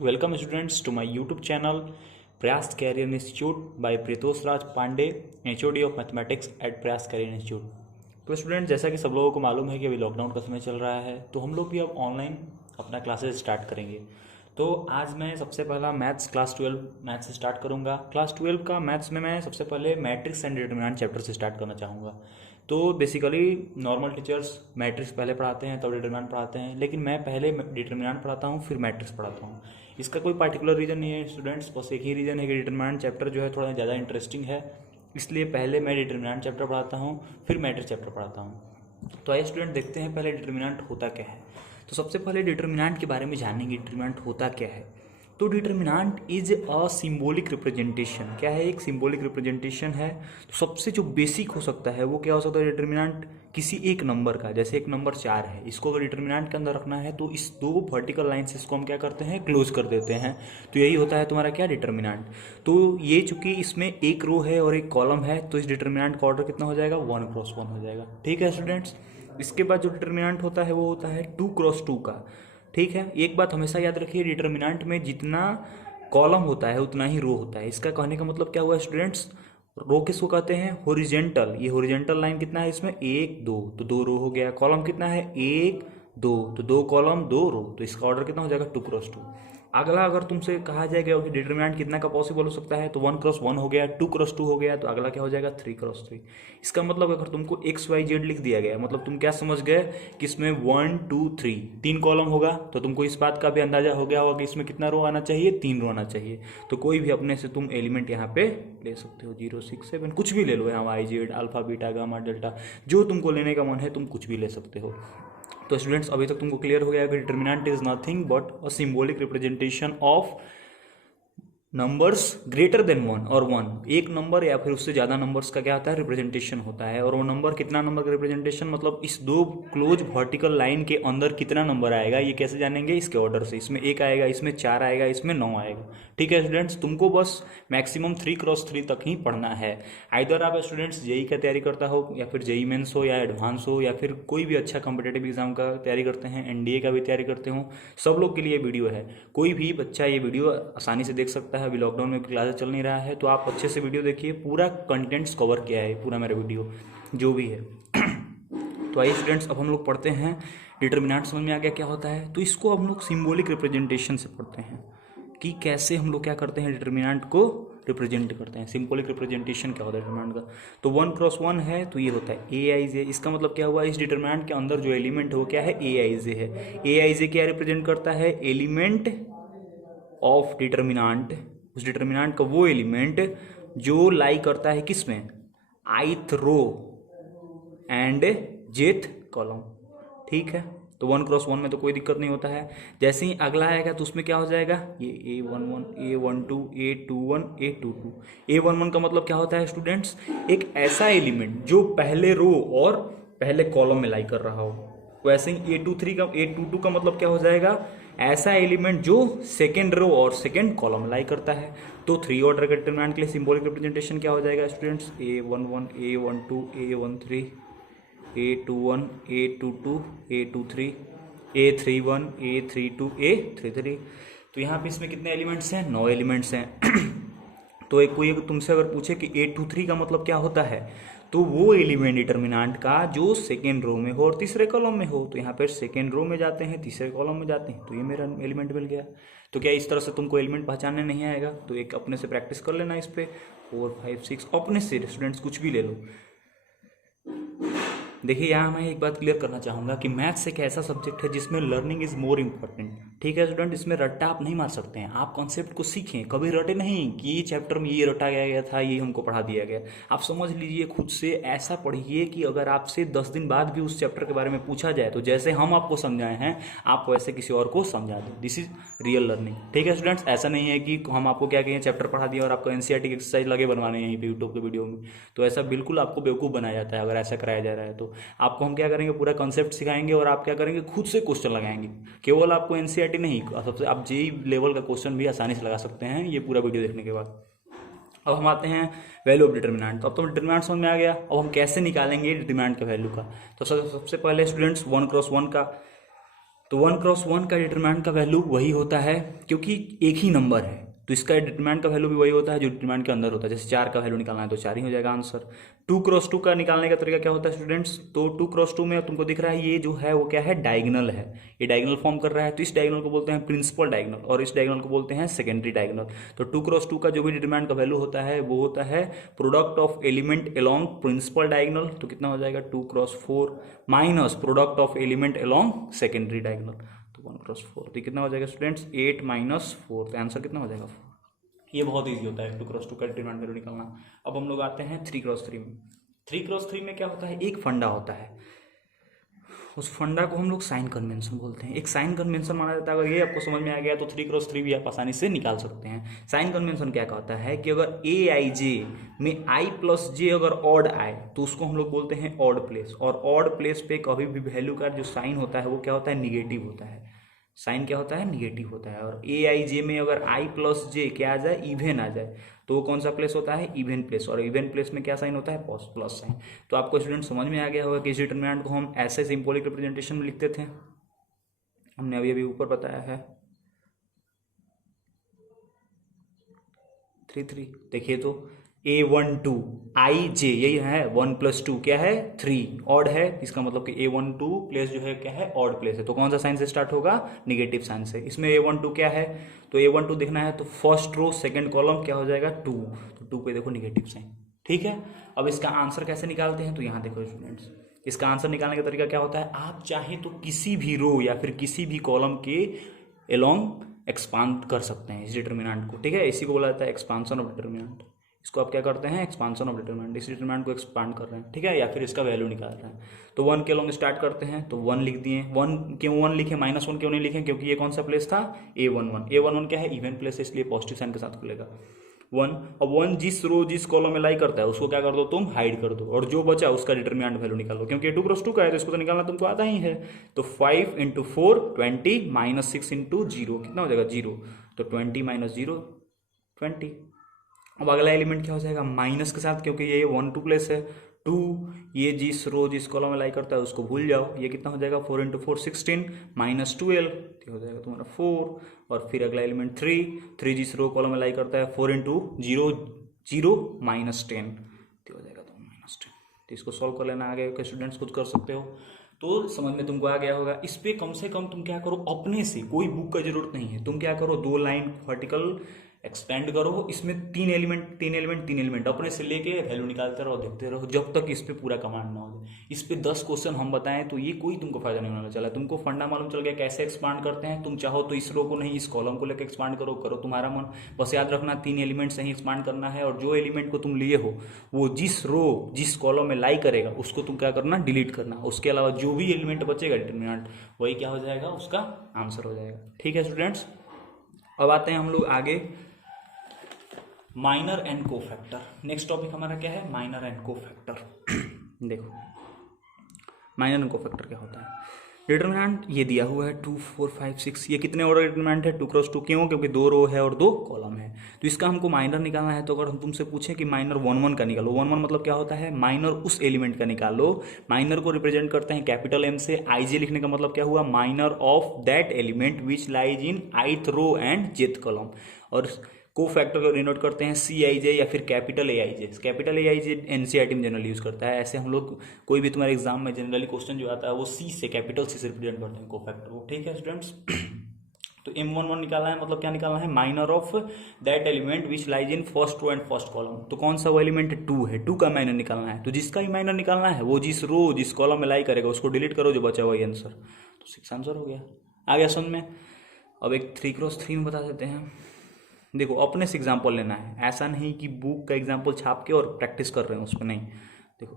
Welcome students to my YouTube channel Prayas Career Institute by Pritosh Raj Pandey, HOD of Mathematics at Prayas Career Institute। तो student, जैसा कि सब लोगों को मालूम है कि अभी लॉकडाउन का समय चल रहा है, तो हम लोग भी अब ऑनलाइन अपना क्लासेस स्टार्ट करेंगे। तो आज मैं सबसे पहला मैथ्स क्लास 12 मैथ्स से स्टार्ट करूंगा। क्लास 12 का मैथ्स में मैं सबसे पहले मैट्रिक्स एंड डिटरमिनेंट चैप्टर से स्टार्ट करना चाहूँगा। तो बेसिकली नॉर्मल टीचर्स मैट्रिक्स पहले पढ़ाते हैं तब डिटरमिनेंट पढ़ाते हैं, लेकिन मैं पहले डिटरमिनेंट पढ़ाता हूँ फिर मैट्रिक्स पढ़ाता हूँ। इसका कोई पार्टिकुलर रीज़न नहीं है स्टूडेंट्स, बस एक ही रीज़न है कि डिटरमिनेंट चैप्टर जो है थोड़ा ज़्यादा इंटरेस्टिंग है, इसलिए पहले मैं डिटरमिनेंट चैप्टर पढ़ाता हूँ फिर मैट्रिक्स चैप्टर पढ़ाता हूँ। तो आइए स्टूडेंट देखते हैं पहले डिटरमिनेंट होता क्या है। तो सबसे पहले डिटरमिनेंट के बारे में जानेंगे, डिटरमिनेंट होता क्या है। तो determinant is a symbolic representation. क्या है? एक सिंबॉलिक रिप्रेजेंटेशन है। तो सबसे जो बेसिक हो सकता है वो क्या हो सकता है? डिटरमिनेंट किसी एक नंबर का, जैसे एक नंबर 4 है, इसको अगर डिटरमिनेंट के अंदर रखना है तो इस दो वर्टिकल लाइन से इसको हम क्या करते हैं? क्लोज कर देते हैं। तो यही होता है तुम्हारा क्या? डिटरमिनेंट। तो ये चूंकि इसमें एक रो है और एक कॉलम है, तो इस डिटरमिनेंट का ऑर्डर कितना हो जाएगा? 1x1 हो जाएगा। ठीक है स्टूडेंट्स। इसके बाद जो डिटरमिनेंट होता है वो होता है 2x2 का। ठीक है, एक बात हमेशा याद रखिए, डिटरमिनेंट में जितना कॉलम होता है उतना ही रो होता है। इसका कहने का मतलब क्या हुआ स्टूडेंट्स? रो किसको कहते हैं? हॉरिजॉन्टल। ये हॉरिजॉन्टल लाइन कितना है इसमें? 1 2, तो 2 रो हो गया। कॉलम कितना है? 1 2, तो 2 कॉलम 2 रो, तो इसका ऑर्डर कितना हो जाएगा? 2x2। अगला अगर तुमसे कहा जाएगा कि डिटरमिनेंट कितना का पॉसिबल हो सकता है, तो 1x1 हो गया, 2x2 हो गया, तो अगला क्या हो जाएगा? 3x3। इसका मतलब अगर तुमको XYZ लिख दिया गया, मतलब तुम क्या समझ गए कि इसमें 1 2 3 तीन कॉलम होगा, तो तुमको इस बात का भी अंदाजा हो गया होगा कि इसमें कितना रो आना चाहिए? 3 रो आना चाहिए। तो कोई भी अपने से तुम एलिमेंट यहाँ पे ले सकते हो, 0 6 7 कुछ भी ले लो यहाँ, YZ alpha beta gamma delta, जो तुमको लेने का मन है तुम कुछ भी ले सकते हो। तो स्टूडेंट्स, अभी तक तुमको क्लियर हो गया है कि determinant is nothing but a symbolic representation of numbers greater than 1 और 1। एक नंबर या फिर उससे ज़्यादा नंबर्स का क्या होता है? रिप्रेजेंटेशन होता है। और वो नंबर कितना नंबर का रिप्रेजेंटेशन, मतलब इस दो क्लोज वर्टिकल लाइन के अंदर कितना नंबर आएगा, ये कैसे जानेंगे? इसके ऑर्डर से। इसमें 1 आएगा, इसमें 4 आएगा, इसमें 9 आएगा। ठीक है स्टूडेंट्स, तुमको बस मैक्सिमम 3x3 तक ही पढ़ना है। आइदर आप स्टूडेंट्स जेई का तैयारी करता हो, या फिर जेई मेंस हो, या एडवांस हो, या फिर कोई भी अच्छा कॉम्पिटेटिव एग्जाम का तैयारी करते हैं, एनडीए का भी तैयारी करते हो, सब लोग के लिए वीडियो है। कोई भी बच्चा ये वीडियो आसानी से देख सकता है। अभी लॉकडाउन में क्लासेस चल नहीं रहा है, तो आप अच्छे से वीडियो देखिए, पूरा कंटेंट्स कवर किया है पूरा मेरा वीडियो जो भी है। तो आइए स्टूडेंट्स, अब हम लोग पढ़ते हैं डिटरमिनेंट। समझ में आ गया क्या होता है? तो इसको हम लोग सिंबॉलिक रिप्रेजेंटेशन से पढ़ते हैं कि कैसे हम लोग क्या करते हैं? डिटरमिनेंट को रिप्रेजेंट करते हैं। सिंबॉलिक रिप्रेजेंटेशन क्या होता है डिटरमिनेंट का? तो 1x1 है, तो ये होता है AIJ। इसका मतलब क्या हुआ? इस डिटरमिनेंट के अंदर जो एलिमेंट है वो क्या है? AIJ है। AIJ क्या रिप्रेजेंट करता है? Element of determinant. उस डिटरमिनेंट का वो एलिमेंट जो लाई करता है किसमें? ith row and jth column. ठीक है, तो 1x1 में तो कोई दिक्कत नहीं होता है। जैसे ही अगला आएगा तो उसमें क्या हो जाएगा? ये A11 A12 A21 A22। A11 का मतलब क्या होता है स्टूडेंट्स? एक ऐसा एलिमेंट जो पहले रो और पहले कॉलम में लाई कर रहा हो। वैसे ही A22 का मतलब क्या हो जाएगा? ऐसा एलिमेंट जो सेकेंड रो और सेकेंड कॉलम लाई करता है। तो 3 ऑर्डर के डिटरमिनेंट के लिए सिंबॉलिक रिप्रेजेंटेशन क्या हो जाएगा students? A11 A12 A13 A21 A22 A23 A31 A32 A33। तो यहाँ पे इसमें कितने एलिमेंट्स हैं? 9 एलिमेंट्स हैं। तो एक कोई तुमसे अगर पूछे कि A23 का मतलब क्या होता है, तो वो एलिमेंट डिटरमिनेंट का जो सेकेंड रो में हो और तीसरे कॉलम में हो। तो यहाँ पर सेकेंड रो में जाते हैं, तीसरे कॉलम में जाते हैं, तो ये मेरा एलिमेंट मिल गया। तो क्या इस तरह से तुमको एलिमेंट पहचानने नहीं आएगा? तो एक अपने से प्रैक्टिस कर लेना इस पर। 4 5 6 अपने से स्टूडेंट्स कुछ भी ले लो। देखिए, यहाँ मैं एक बात क्लियर करना चाहूँगा कि मैथ्स एक ऐसा सब्जेक्ट है जिसमें लर्निंग इज मोर इम्पॉर्टेंट। ठीक है स्टूडेंट, इसमें रट्टा आप नहीं मार सकते हैं। आप कॉन्सेप्ट को सीखें, कभी रटे नहीं कि ये चैप्टर में ये रटा गया था, ये हमको पढ़ा दिया गया। आप समझ लीजिए, खुद से ऐसा पढ़िए कि अगर आपसे 10 दिन बाद भी उस चैप्टर के बारे में पूछा जाए तो जैसे हम आपको समझाए हैं आप वैसे किसी और को समझा दें। This is real learning. ठीक है स्टूडेंट्स, ऐसा नहीं है कि हम आपको क्या कहें चैप्टर पढ़ा दिया और आपको एनसीईआरटी की एक्सरसाइज लगे बनवाने यहीं पे यूट्यूब के वीडियो में। तो ऐसा बिल्कुल आपको बेवकूफ़ बनाया जाता है अगर ऐसा कराया जा रहा है। तो आपको हम क्या करेंगे? पूरा कॉन्सेप्ट सिखाएंगे और आप क्या करेंगे? खुद से क्वेश्चन लगाएंगे। केवल आपको एनसीईआरटी नहीं, सबसे आप जेई लेवल का क्वेश्चन भी आसानी से लगा सकते हैं ये पूरा वीडियो देखने के बाद। अब हम आते हैं वैल्यू ऑफ डिटरमिनेंट। तो अब तो डिटरमिनेंट समझ में आ गया। अब हम कैसे निकालेंगे डिटरमिनेंट का वैल्यू का? तो सबसे पहले स्टूडेंट्स 1x1 का तो 1x1 का डिटरमिनेंट का वैल्यू वही होता है, क्योंकि एक ही नंबर है तो इसका डिटरमिनेंट का वैल्यू भी वही होता है जो डिटरमिनेंट के अंदर होता है। जैसे 4 का वैल्यू निकालना है तो 4 ही हो जाएगा आंसर। 2x2 का निकालने का तरीका क्या होता है स्टूडेंट्स? तो 2x2 में तुमको दिख रहा है ये जो है वो क्या है, डायगोनल है, ये डायगोनल फॉर्म कर रहा है, तो इस डायगोनल को बोलते हैं प्रिंसिपल डायगोनल और इस डायगोनल को बोलते हैं सेकेंडरी डायगोनल। तो 2x2 का जो भी डिटरमिनेंट का वैल्यू होता है वो होता है product of element along principal diagonal. तो कितना हो जाएगा 2x4 minus product of element along secondary diagonal, तो 1x4। तो कितना हो जाएगा स्टूडेंट्स 8 माइनस 4, तो आंसर कितना हो जाएगा 4। ये बहुत ईजी होता है 2x2 का डिटरमिनेंट वैल्यू निकालना। अब हम लोग आते हैं 3x3 में। 3x3 में क्या होता है, एक फंडा होता है, उस फंडा को हम लोग साइन कन्वेंशन बोलते हैं। एक साइन कन्वेंशन माना जाता है। अगर ये आपको समझ में आ गया तो 3x3 भी आप आसानी से निकाल सकते हैं। साइन कन्वेंशन क्या कहता है कि अगर ए आई जे में आई प्लस जे अगर ऑड आए तो उसको हम लोग बोलते हैं ऑड प्लेस, और ऑड प्लेस पे कभी भी वैल्यू का जो साइन होता है वो क्या होता है, निगेटिव होता है। साइन क्या होता है, निगेटिव होता है। और ए आई जे में अगर आई प्लस जे क्या आ जाए, इवेन आ जाए, तो वो कौन सा प्लेस होता है, इवेन प्लेस। और इवेन प्लेस में क्या साइन होता है, प्लस साइन। तो आपको स्टूडेंट समझ में आ गया होगा कि इस डिटरमिनेंट को हम ऐसे सिंबॉलिक रिप्रेजेंटेशन में लिखते थे, हमने अभी अभी ऊपर बताया है 3 देखिए तो A12 आई जे यही है, 1 + 2 क्या है 3, ऑड है, इसका मतलब कि A12 प्लेस जो है क्या है, ऑड प्लेस है। तो कौन सा साइन से स्टार्ट होगा, निगेटिव साइन से। इसमें A12 क्या है, तो A12 देखना है तो फर्स्ट रो सेकंड कॉलम क्या हो जाएगा 2, तो 2 पे देखो निगेटिव साइन, ठीक है। अब इसका आंसर कैसे निकालते हैं, तो यहाँ देखो स्टूडेंट्स, इसका आंसर निकालने का तरीका क्या होता है, आप चाहे तो किसी भी रो या फिर किसी भी कॉलम के अलोंग एक्सपांड कर सकते हैं इस डिटरमिनेंट को, ठीक है। इसी को बोला जाता है एक्सपांशन ऑफ डिटरमिनेंट। इसको आप क्या करते हैं, एक्सपांशन ऑफ डिटरमिनेंट, इस डिटरमिनेंट को एक्सपांड कर रहे हैं, ठीक है, या फिर इसका वैल्यू निकाल रहे हैं। तो 1 के लॉन्ग स्टार्ट करते हैं, तो 1 लिख दिए। 1 क्यों 1 लिखे, -1 क्यों नहीं लिखे, क्योंकि ये कौन सा प्लेस था, A11 क्या है, इवन प्लेस है, इसलिए पॉजिटिव साइन के साथ खुलेगा 1। अब 1 जिस रो जिस कॉलम में लाई करता है उसको क्या कर दो, तुम हाइड कर दो, और जो बचा उसका डिटरमिनेंट वैल्यू निकालो, क्योंकि 2x2 का है तो इसको तो निकालना तुमको आता ही है। तो 5 × 4 20 -6 × 0 कितना हो जाएगा 0, तो 20 - 0 20। अब अगला एलिमेंट क्या हो जाएगा, माइनस के साथ, क्योंकि ये 1 2 प्लेस है 2, ये जिस रो जिस कॉलम में लाई करता है उसको भूल जाओ। ये कितना हो जाएगा 4 × 4 16 -12 हो जाएगा तुम्हारा 4। और फिर अगला एलिमेंट 3 जिस रो कॉलम में लाई करता है 4 × 0 0 -10 हो जाएगा तो -10। तो इसको सॉल्व कर लेना, आगे के स्टूडेंट्स खुद कर सकते हो। तो समझ में तुमको आ गया होगा। इस पे कम से कम तुम क्या करो, अपने से, कोई बुक का जरूरत नहीं है, तुम क्या करो 2 लाइन वर्टिकल एक्सपेंड करो, इसमें 3 एलिमेंट अपने से लेके वैल्यू निकालते रहो, देखते रहो जब तक इस पे पूरा कमांड ना हो जाए। इस पे 10 क्वेश्चन हम बताएं तो ये कोई तुमको फायदा नहीं होने चला। तुमको फंडा मालूम चल गया कैसे एक्सपांड करते हैं। तुम चाहो तो इस रो को नहीं, इस कॉलम को लेकर एक्सपांड करो तुम्हारा मन। बस याद रखना 3 एलिमेंट से ही एक्सपांड करना है, और जो एलिमेंट को तुम लिए हो वो जिस रो जिस कॉलम में लाई करेगा उसको तुम क्या करना, डिलीट करना। उसके अलावा जो भी एलिमेंट बचेगा डिटरमिनेंट, वही क्या हो जाएगा, उसका आंसर हो जाएगा, ठीक है स्टूडेंट्स। अब आते हैं हम लोग आगे, minor and cofactor. Next topic हमारा क्या है, माइनर एंड कोफैक्टर। देखो माइनर एंड कोफैक्टर क्या होता है। डिटरमिनेंट ये दिया हुआ है 2 4 5 6, ये कितने ऑर्डर डिटरमिनेंट है, 2x2, क्यों, क्योंकि 2 रो है और 2 कॉलम है। तो इसका हमको माइनर निकालना है। तो अगर हम तुमसे पूछे कि माइनर 1 1 का निकालो, 1 1 मतलब क्या होता है, माइनर उस एलिमेंट का निकालो। माइनर को रिप्रेजेंट करते हैं कैपिटल M से। IJ लिखने का मतलब क्या हुआ, minor of that element which lies in ith row and jth column. और को फैक्टर को डिनोट करते हैं CIJ या फिर capital AIJ। Capital AIJ NCERT में जनरली यूज करता है। ऐसे हम लोग कोई भी तुम्हारे एग्जाम में जनरली क्वेश्चन जो आता है वो C से, कैपिटल C से रिप्रेजेंट करते हैं को फैक्टर को, ठीक है स्टूडेंट्स। तो M11 निकालना है, मतलब क्या निकालना है, minor of that element which lies in first row and first column. तो कौन सा वो एलिमेंट 2 है, 2 का माइनर निकालना है। तो जिसका ही माइनर निकालना है वो जिस रो जिस कॉलम में लाई करेगा उसको डिलीट करो, जो बचा वही आंसर। तो 6 आंसर हो गया, आ गया समझ में। अब एक 3x3 में बता देते हैं। देखो अपने से एग्जाम्पल लेना है, ऐसा नहीं कि बुक का एग्जाम्पल छाप के और प्रैक्टिस कर रहे हैं उस पर, नहीं। देखो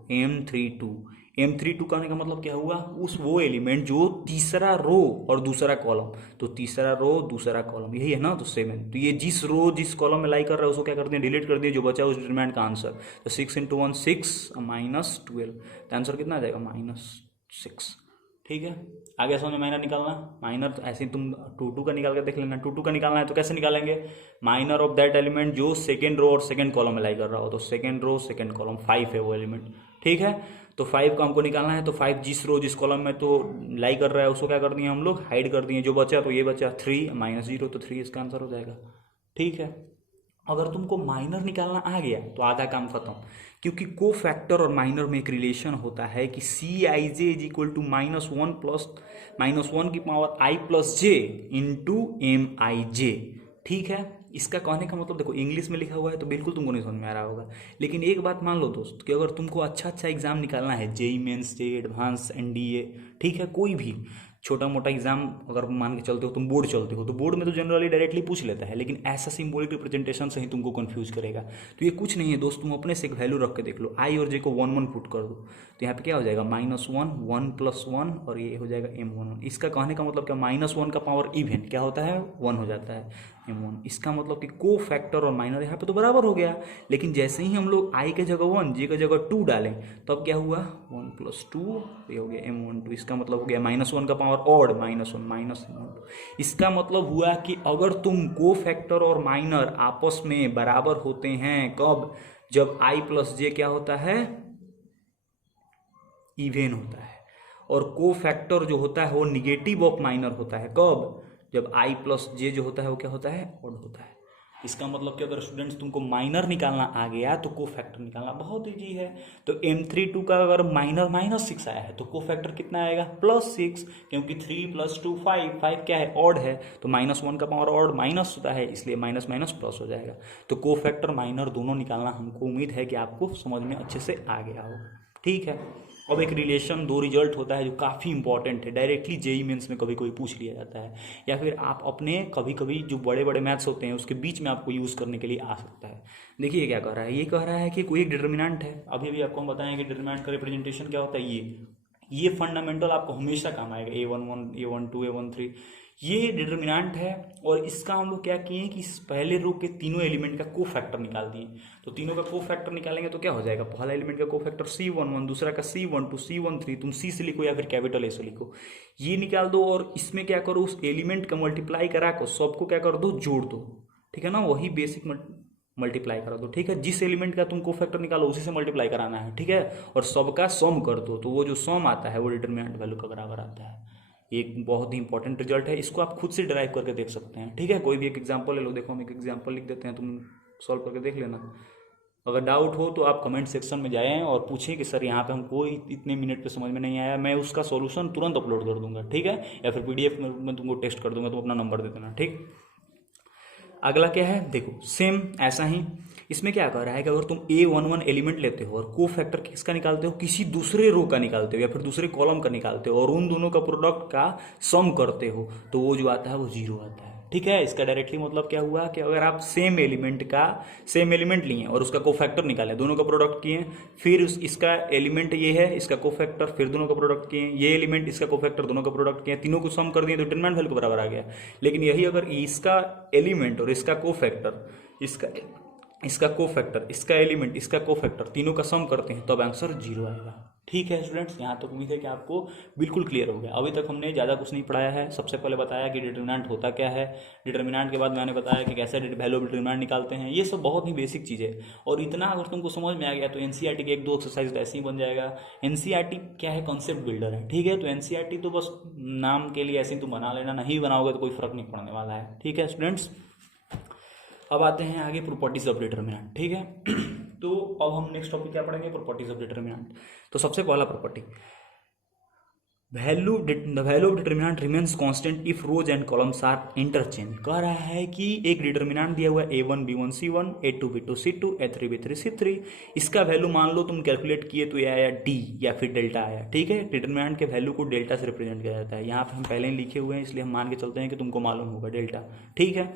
M32 कहने का मतलब क्या हुआ, उस वो एलिमेंट जो तीसरा रो और दूसरा कॉलम, तो तीसरा रो दूसरा कॉलम यही है ना, तो 7। तो ये जिस रो जिस कॉलम में लाई कर रहा है उसको क्या करते हैं, डिलीट कर दिए, जो बचा उस डिटरमिनेंट का आंसर। तो 6 × 1 6 -12, तो आंसर कितना आ जाएगा -6, ठीक है। आगे समझ में, माइनर निकालना, माइनर तो ऐसे ही तुम 2 का निकाल कर देख लेना। 2 का निकालना है तो कैसे निकालेंगे, माइनर ऑफ दैट एलिमेंट जो सेकंड रो और सेकंड कॉलम में लाई कर रहा हो। तो सेकंड रो सेकंड कॉलम 5 है वो एलिमेंट, ठीक है। तो 5 का हमको निकालना है, तो 5 जिस कॉलम में तो लाई कर रहा है उसको क्या कर दिए हम लोग, हाइड कर दिए। जो बचा तो ये बचा 3 -0, तो 3 इसका आंसर हो जाएगा। ठीक है। अगर तुमको माइनर निकालना आ गया तो आधा काम खत्म, क्योंकि को फैक्टर और माइनर में एक रिलेशन होता है कि Cij is equal to -1 plus -1 की power i plus j into Mij। ठीक है। इसका कहने का मतलब देखो इंग्लिश में लिखा हुआ है तो बिल्कुल तुमको नहीं समझ में आ रहा होगा, लेकिन एक बात मान लो दोस्त कि अगर तुमको अच्छा एग्जाम निकालना है, जेई मेंस, जे एडवांस, एनडीए, ठीक है, कोई भी छोटा मोटा एग्जाम अगर मान के चलते हो, तुम बोर्ड चलते हो, तो बोर्ड में तो जनरली डायरेक्टली पूछ लेता है, लेकिन ऐसा सिंबॉलिक रिप्रेजेंटेशन से ही तुमको कंफ्यूज करेगा। तो ये कुछ नहीं है दोस्त, तुम अपने से एक वैल्यू रख के देख लो, आई और जे को 1 1 पुट कर दो, तो यहाँ पे क्या हो जाएगा -1 1 + 1 और ये हो जाएगा m1। इसका कहने का मतलब क्या, -1 का पावर इवन क्या होता है 1 हो जाता है m1। इसका मतलब कि को फैक्टर और माइनर यहाँ पे तो बराबर हो गया, लेकिन जैसे ही हम लोग i के जगह 1 j के जगह 2 डालें तब क्या हुआ 1 + 2, ये हो गया m1। इसका मतलब हो गया -1 का पावर ऑड -1 इसका मतलब हुआ कि अगर तुम को फैक्टर और माइनर आपस में बराबर होते हैं कब, जब i + j क्या होता है, इवेन होता है। और को फैक्टर जो होता है वो निगेटिव ऑफ माइनर होता है कब, जब i + j जो होता है वो क्या होता है, ऑड होता है। इसका मतलब कि अगर स्टूडेंट्स तुमको माइनर निकालना आ गया तो को फैक्टर निकालना बहुत ईजी है। तो m32 का अगर माइनर -6 आया है तो को फैक्टर कितना आएगा +6, क्योंकि 3 + 2 5, 5 क्या है ऑड है, तो -1 का पावर ऑड माइनस होता है, इसलिए माइनस माइनस प्लस हो जाएगा। तो को फैक्टर माइनर दोनों निकालना हमको उम्मीद है कि आपको समझ में अच्छे से आ गया होगा। ठीक है। अब एक रिलेशन, 2 रिजल्ट होता है जो काफ़ी इंपॉर्टेंट है, डायरेक्टली जेई मेंस में कभी कोई पूछ लिया जाता है, या फिर आप अपने कभी कभी जो बड़े बड़े मैथ्स होते हैं उसके बीच में आपको यूज़ करने के लिए आ सकता है। देखिए क्या कह रहा है, ये कह रहा है कि कोई एक डिटर्मिनेंट है, अभी अभी आपको हम बताएं कि डिटर्मिनेंट का रिप्रेजेंटेशन क्या होता है। ये फंडामेंटल आपको हमेशा काम आएगा, A11, A12, A13, ये डिटर्मिनेंट है। और इसका हम लोग क्या किए कि इस पहले रो के तीनों एलिमेंट का को फैक्टर निकाल दिए। तो तीनों का को फैक्टर निकालेंगे तो क्या हो जाएगा, पहला एलिमेंट का को फैक्टर C11, दूसरा का C12, C13, तुम C से लिखो या फिर कैपिटल A से लिखो, ये निकाल दो। और इसमें क्या करो, उस एलिमेंट का मल्टीप्लाई करा को सबको क्या कर दो, जोड़ दो। ठीक है ना, वही बेसिक मल्टीप्लाई करा दो। ठीक है, जिस एलिमेंट का तुम को फैक्टर निकालो उसी से मल्टीप्लाई कराना है। ठीक है, और सबका सम कर दो, तो वो जो सम आता है वो डिटरमिनेंट वैल्यू का बराबर आता है। एक बहुत ही इंपॉर्टेंट रिजल्ट है, इसको आप खुद से डिराइव करके देख सकते हैं। ठीक है, कोई भी एक एग्जांपल ले लो, देखो हम एक एग्जांपल लिख देते हैं, तुम सॉल्व करके देख लेना। अगर डाउट हो तो आप कमेंट सेक्शन में जाएं और पूछें कि सर यहाँ पे हमको इतने मिनट पे समझ में नहीं आया, मैं उसका सॉल्यूशन तुरंत अपलोड कर दूंगा। ठीक है, या फिर PDF में तुमको टेस्ट कर दूंगा, तुम अपना नंबर दे देना। ठीक, अगला क्या है, देखो सेम ऐसा ही इसमें क्या कर रहा है कि अगर तुम A11 एलिमेंट लेते हो और को फैक्टर किसका निकालते हो, किसी दूसरे रो का निकालते हो या फिर दूसरे कॉलम का निकालते हो और उन दोनों का प्रोडक्ट का सम करते हो, तो वो जो आता है वो 0 आता है। ठीक है, इसका डायरेक्टली मतलब क्या हुआ कि अगर आप सेम एलिमेंट लिए और उसका को फैक्टर निकाले, दोनों का प्रोडक्ट किए, फिर इसका एलिमेंट ये है, इसका को फैक्टर, फिर दोनों का प्रोडक्ट किए, ये एलिमेंट इसका को फैक्टर, दोनों का प्रोडक्ट किए, तीनों को सम कर दिए तो डिटरमिनेंट वैल्यू के बराबर आ गया। लेकिन यही अगर इसका एलिमेंट और इसका को फैक्टर, इसका को फैक्टर, इसका एलिमेंट, इसका को फैक्टर, तीनों का सम करते हैं तब आंसर 0 आएगा। ठीक है स्टूडेंट्स, यहाँ तक उम्मीद है कि आपको बिल्कुल क्लियर हो गया। अभी तक हमने ज़्यादा कुछ नहीं पढ़ाया है। सबसे पहले बताया कि डिटरमिनेंट होता क्या है, डिटरमिनेंट के बाद मैंने बताया कि कैसे वैल्यू ऑफ डिटरमिनेंट निकालते हैं। ये सब बहुत ही बेसिक चीज़ है, और इतना अगर तुमको समझ में आ गया तो NCERT के 1-2 एक्सरसाइज ऐसे ही बन जाएगा। NCERT क्या है, कॉन्सेप्ट बिल्डर है। ठीक है, तो NCERT तो बस नाम के लिए ऐसे ही तुम बना लेना, नहीं बनाओगे तो कोई फर्क नहीं पड़ने वाला है। ठीक है स्टूडेंट्स, अब आते हैं आगे प्रॉपर्टीज ऑफ डिटरमिनेंट। ठीक है, तो अब हम नेक्स्ट टॉपिक क्या पढ़ेंगे, प्रॉपर्टीज ऑफ डिटरमिनेंट। तो सबसे पहला property, the value of determinant remains constant if rows and columns are interchange. कह रहा है कि एक डिटरमिनेंट दिया हुआ है A1 B1 C1, A2 B2 C2, A3 B3 C3। इसका वैल्यू मान लो तुम कैलकुलेट किए तो ये आया D या फिर डेल्टा आया। ठीक है, डिटरमिनेंट के वैल्यू को डेल्टा से रिप्रेजेंट किया जाता है। यहाँ पे हम पहले ही लिखे हुए हैं, इसलिए हम मान के चलते हैं कि तुमको मालूम होगा डेल्टा। ठीक है,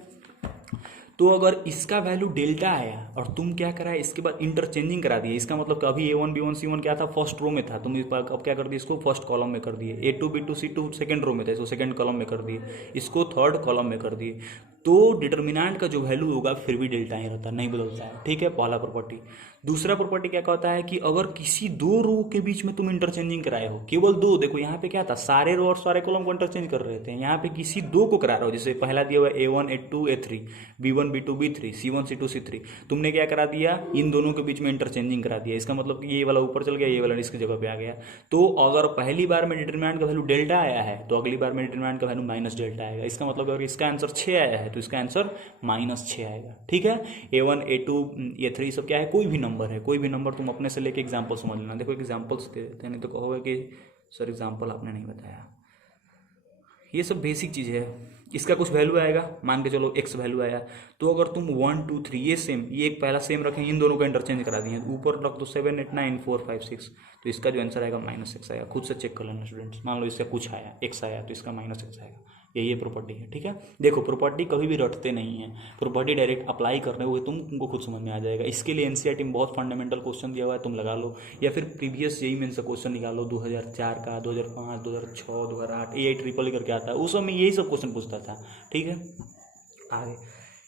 तो अगर इसका वैल्यू डेल्टा आया और तुम क्या करा है, इसके बाद इंटरचेंजिंग करा दिए, इसका मतलब कि अभी A1 B1 C1 क्या था, फर्स्ट रो में था, तुम इस बार अब क्या कर दिए, इसको फर्स्ट कॉलम में कर दिए। A2 B2 C2 second row में था, इसको सेकंड कॉलम में कर दिए, इसको थर्ड कॉलम में कर दिए। तो डिटर्मिनेंट का जो वैल्यू होगा फिर भी डेल्टा ही रहता है, नहीं बदलता है। ठीक है, पहला प्रॉपर्टी। दूसरा प्रॉपर्टी क्या कहता है कि अगर किसी दो रो के बीच में तुम इंटरचेंजिंग कराए हो, केवल दो, देखो यहाँ पे क्या था, सारे रो और सारे कॉलम को इंटरचेंज कर रहे थे, यहाँ पे किसी दो को करा रहे हो, जैसे पहला दिया हुआ A1 A2 A3, B1 B2 B3, C1 C2 C3, तुमने क्या करा दिया, इन दोनों के बीच में इंटरचेंजिंग करा दिया। इसका मतलब कि ये वाला ऊपर चल गया, ये वाला इसकी जगह पे आ गया। तो अगर पहली बार में डिटरमिनेंट का वैल्यू डेल्टा आया है तो अगली बार में डिटरमिनेंट का वैल्यू माइनस डेल्टा आएगा। इसका मतलब अगर इसका आंसर 6 आया है तो इसका आंसर -6 आएगा। ठीक है, A1 A2 A3 सब क्या है, कोई भी नंबर है, कोई भी नंबर तुम अपने से लेके एग्जाम्पल समझ लेना। देखो एग्जाम्पल्स दे देते हैं, नहीं तो कहोगे कि सर एग्जाम्पल आपने नहीं बताया। ये सब बेसिक चीज़ है। इसका कुछ वैल्यू आएगा, मान के चलो x वैल्यू आया, तो अगर तुम 1 2 3 ये सेम, ये एक पहला सेम रखें, इन दोनों को इंटरचेंज करा दिए, ऊपर रख दो 7 8 9 4 5 6, तो इसका जो आंसर आएगा -x आएगा। खुद से चेक कर लेना स्टूडेंट्स। मान लो इसका कुछ आया, x आया, तो इसका -x आएगा। ये प्रॉपर्टी है। ठीक है, देखो प्रॉपर्टी कभी भी रटते नहीं है, प्रॉपर्टी डायरेक्ट अप्लाई करने हुए तुमको खुद समझ में आ जाएगा। इसके लिए एनसीईआरटी में बहुत फंडामेंटल क्वेश्चन दिया हुआ है, तुम लगा लो, या फिर प्रीवियस जेईई मेंस से क्वेश्चन निकालो 2004 का, 2005, 2006, 2008, AI ट्रिपल करके आता है, उस समय यही सब क्वेश्चन पूछता था। ठीक है, आगे,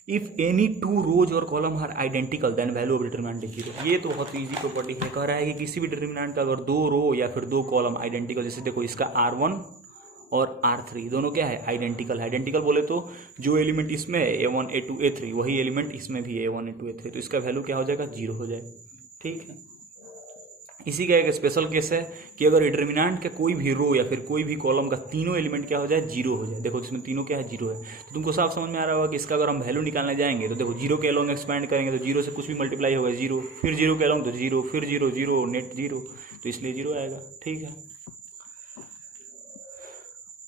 इफ एनी टू रोज और column are identical then value of determinant is 0। ये तो बहुत इजी प्रॉपर्टी है। कह रहा है कि किसी भी डिटरमिनेंट का अगर दो रो या फिर दो कॉलम आइडेंटिकल, जैसे देखो इसका R1 और R3 दोनों क्या है, आइडेंटिकल। आइडेंटिकल बोले तो जो एलिमेंट इसमें है A1 A2 A3 वही एलिमेंट इसमें भी है A1 A2 A3, तो इसका वैल्यू क्या हो जाएगा, 0 हो जाएगा। ठीक है, इसी का एक स्पेशल केस है कि अगर डिटरमिनेंट का कोई भी रो या फिर कोई भी कॉलम का तीनों एलिमेंट क्या हो जाए, 0 हो जाए। देखो इसमें तीनों क्या है, 0 है, तो तुमको साफ समझ में आ रहा होगा कि इसका अगर हम वैल्यू निकालने जाएंगे तो देखो 0 के अलोंग एक्सपेंड करेंगे तो 0 से कुछ भी मल्टीप्लाई होगा 0, फिर 0 के अलोंग तो 0, फिर 0 0 नेट 0, तो इसलिए 0 आएगा। ठीक है,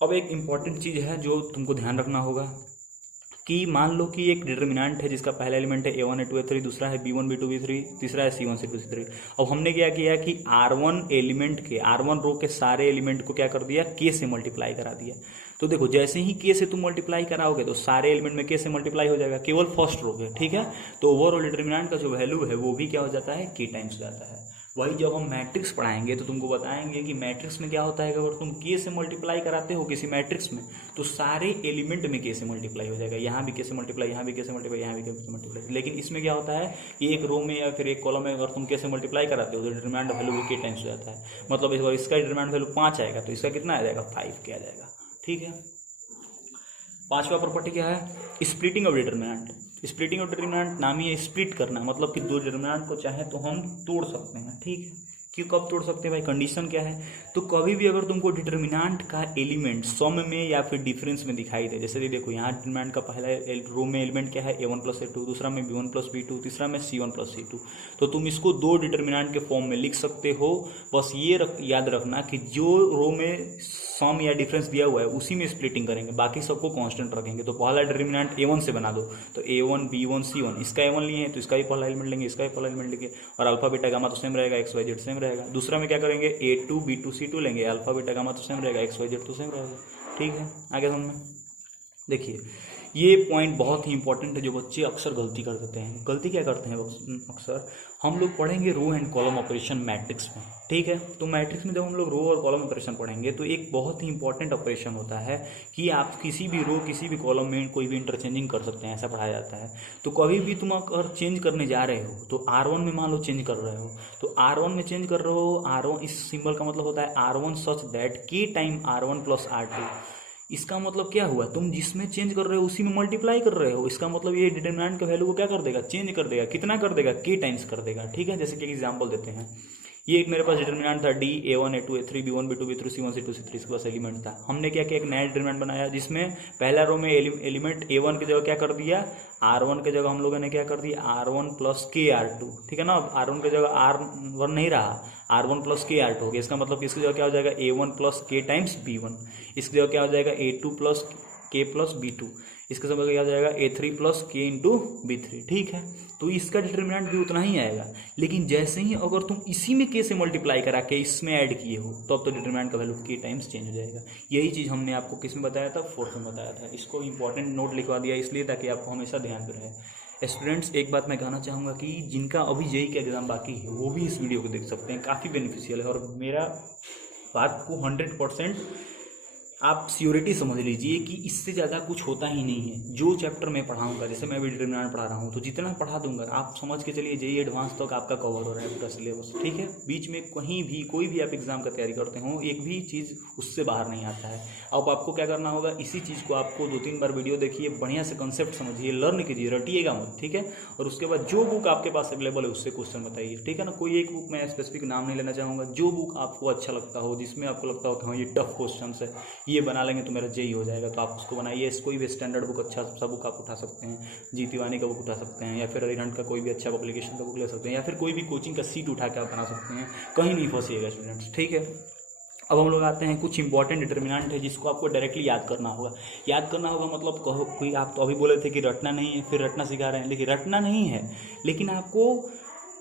अब एक इम्पॉर्टेंट चीज़ है जो तुमको ध्यान रखना होगा कि मान लो कि एक डिटरमिनेंट है जिसका पहला एलिमेंट है A1 A2 A3, दूसरा है B1 B2 B3, तीसरा है C1 C2 C3। अब हमने क्या किया कि R1 एलिमेंट के, R1 रो के सारे एलिमेंट को क्या कर दिया, K से मल्टीप्लाई करा दिया। तो देखो जैसे ही K से तुम मल्टीप्लाई कराओगे तो सारे एलिमेंट में K से मल्टीप्लाई हो जाएगा, केवल फर्स्ट रो पे। ठीक है, तो ओवरऑल डिटरमिनेंट का जो वैल्यू है वो भी क्या हो जाता है, K टाइम्स हो जाता है। वही जब हम मैट्रिक्स पढ़ाएंगे तो तुमको बताएंगे कि मैट्रिक्स में क्या होता है कि अगर तुम K से मल्टीप्लाई कराते हो किसी मैट्रिक्स में तो सारे एलिमेंट में K से मल्टीप्लाई हो जाएगा। यहाँ भी K से मल्टीप्लाई, यहाँ भी K से मल्टीप्लाई, यहाँ भी K से मल्टीप्लाई। लेकिन इसमें क्या होता है कि एक रो में या फिर एक कॉलम में अगर तुम K से मल्टीप्लाई कराते हो तो डिटरमिनेंट वैल्यू भी K टाइम्स हो जाता है। मतलब इसका डिटरमिनेंट वैल्यू 5 आएगा तो इसका कितना आ जाएगा, 5 के आ जाएगा। ठीक है, पांचवा प्रॉपर्टी क्या है, splitting of determinant. Splitting of determinant नाम ही है स्प्लिट करना, मतलब कि दो डिटरमिनेंट को चाहे तो हम तोड़ सकते हैं। ठीक है, क्यों, कब तोड़ सकते हैं भाई, कंडीशन क्या है, तो कभी भी अगर तुमको डिटरमिनेंट का एलिमेंट सम में या फिर डिफरेंस में दिखाई दे, जैसे देखो यहाँ डिटरमिनेंट का पहला रो में एलिमेंट क्या है A1 + A2, दूसरा में B1 + B2, तीसरा में C1 + C2, तो तुम इसको दो डिटरमिनेंट के फॉर्म में लिख सकते हो। बस ये याद रखना कि जो रो में सम या डिफरेंस दिया हुआ है उसी में स्प्लिटिंग करेंगे, बाकी सबको कांस्टेंट रखेंगे। तो पहला डिटरमिनेंट A1 से बना दो, तो A1 B1 C1, इसका A1 लिए हैं तो इसका भी पहला एलिमेंट लेंगे, इसका भी पहला एलिमेंट लेंगे, और अल्फा बीटा गामा तो सेम रहेगा, XYZ सेम रहेगा। दूसरा में क्या करेंगे, A2 B2 C2 लेंगे, अल्फा बीटा गामा तो सेम रहेगा, XYZ तो सेम रहेगा। ठीक है, आगे समझ में। देखिए ये पॉइंट बहुत ही इंपॉर्टेंट है जो बच्चे अक्सर गलती कर देते हैं। गलती क्या करते हैं अक्सर, हम लोग पढ़ेंगे row and column operation matrix में। ठीक है, तो मैट्रिक्स में जब हम लोग रो और कॉलम ऑपरेशन पढ़ेंगे तो एक बहुत ही इंपॉर्टेंट ऑपरेशन होता है कि आप किसी भी रो किसी भी कॉलम में कोई भी इंटरचेंजिंग कर सकते हैं, ऐसा पढ़ाया जाता है। तो कभी भी तुम अगर चेंज करने जा रहे हो तो R1 में मान लो चेंज कर रहे हो, तो R1 में चेंज कर रहे हो, R1 इस सिंबल का मतलब होता है R1 such that K time R1 + R2। इसका मतलब क्या हुआ, तुम जिसमें चेंज कर रहे हो उसी में मल्टीप्लाई कर रहे हो। इसका मतलब ये डिटरमिनेंट का वैल्यू को क्या कर देगा, चेंज कर देगा। कितना कर देगा, K टाइम्स कर देगा। ठीक है, जैसे कि एग्जांपल देते हैं, ये एक मेरे पास डिटरमिनेंट था D A1 A2 A3 B1 B2 B3 C1 C2 C3, इसके पास एलिमेंट था। हमने क्या किया, एक नया डिटरमिनेंट बनाया जिसमें पहला रो में एलिमेंट A1 की जगह क्या कर दिया, R1 की जगह हम लोगों ने क्या कर दिया, R1 + K R2। ठीक है ना, अब R1 की जगह R1 नहीं रहा, R1 + K R2 हो गया। इसका मतलब इसकी जगह क्या हो जाएगा, A1 + K टाइम्स B1, इसकी जगह क्या हो जाएगा A2 + K + B2, इसके समय क्या हो जाएगा A3 + K × B3। ठीक है, तो इसका डिटरमिनेंट भी उतना ही आएगा। लेकिन जैसे ही अगर तुम इसी में K से मल्टीप्लाई करा के इसमें ऐड किए हो तो अब तो डिटरमिनेंट का वैल्यू K टाइम्स चेंज हो जाएगा। यही चीज़ हमने आपको किस में बताया था, 4th में बताया था। इसको इंपॉर्टेंट नोट लिखवा दिया इसलिए ताकि आपको हमेशा ध्यान में रहे। स्टूडेंट्स एक बात मैं कहना चाहूँगा कि जिनका अभी जेईई का एग्ज़ाम बाकी है वो भी इस वीडियो को देख सकते हैं, काफ़ी बेनिफिशियल है और मेरा बात को 100% आप श्योरिटी समझ लीजिए कि इससे ज़्यादा कुछ होता ही नहीं है। जो चैप्टर मैं पढ़ाऊंगा, जैसे मैं भी डिटरमिनेंट पढ़ा रहा हूँ, तो जितना पढ़ा दूंगा आप समझ के चलिए जेईई एडवांस तक आपका कवर हो रहा है पूरा सिलेबस, ठीक है। बीच में कहीं भी कोई भी आप एग्जाम का तैयारी करते हो, एक भी चीज़ उससे बाहर नहीं आता है। अब आपको क्या करना होगा, इसी चीज़ को आपको 2-3 बार वीडियो देखिए, बढ़िया से कंसेप्ट समझिए, लर्न कीजिए, रटिएगा मत, ठीक है। और उसके बाद जो बुक आपके पास अवेलेबल है उससे क्वेश्चन बताइए, ठीक है ना। कोई एक बुक मैं स्पेसिफिक नाम नहीं लेना चाहूँगा, जो बुक आपको अच्छा लगता हो, जिसमें आपको लगता हो कि हाँ ये टफ क्वेश्चन है, ये बना लेंगे तो मेरा जेईई हो जाएगा, तो आप उसको बनाइए। कोई भी स्टैंडर्ड बुक अच्छा सा बुक आप उठा सकते हैं, जीती वानी का बुक उठा सकते हैं, या फिर अरिहंत का कोई भी अच्छा पब्लिकेशन का बुक ले सकते हैं, या फिर कोई भी कोचिंग का सीट उठा के आप बना सकते हैं। कहीं नहीं फंसिएगा स्टूडेंट्स, ठीक है। अब हम लोग आते हैं कुछ इंपॉर्टेंट डिटर्मिनेंट है जिसको आपको डायरेक्टली याद करना होगा। याद करना होगा मतलब कहो कोई, आप तो अभी बोले थे कि रटना नहीं है, फिर रटना सिखा रहे हैं, लेकिन रटना नहीं है, लेकिन आपको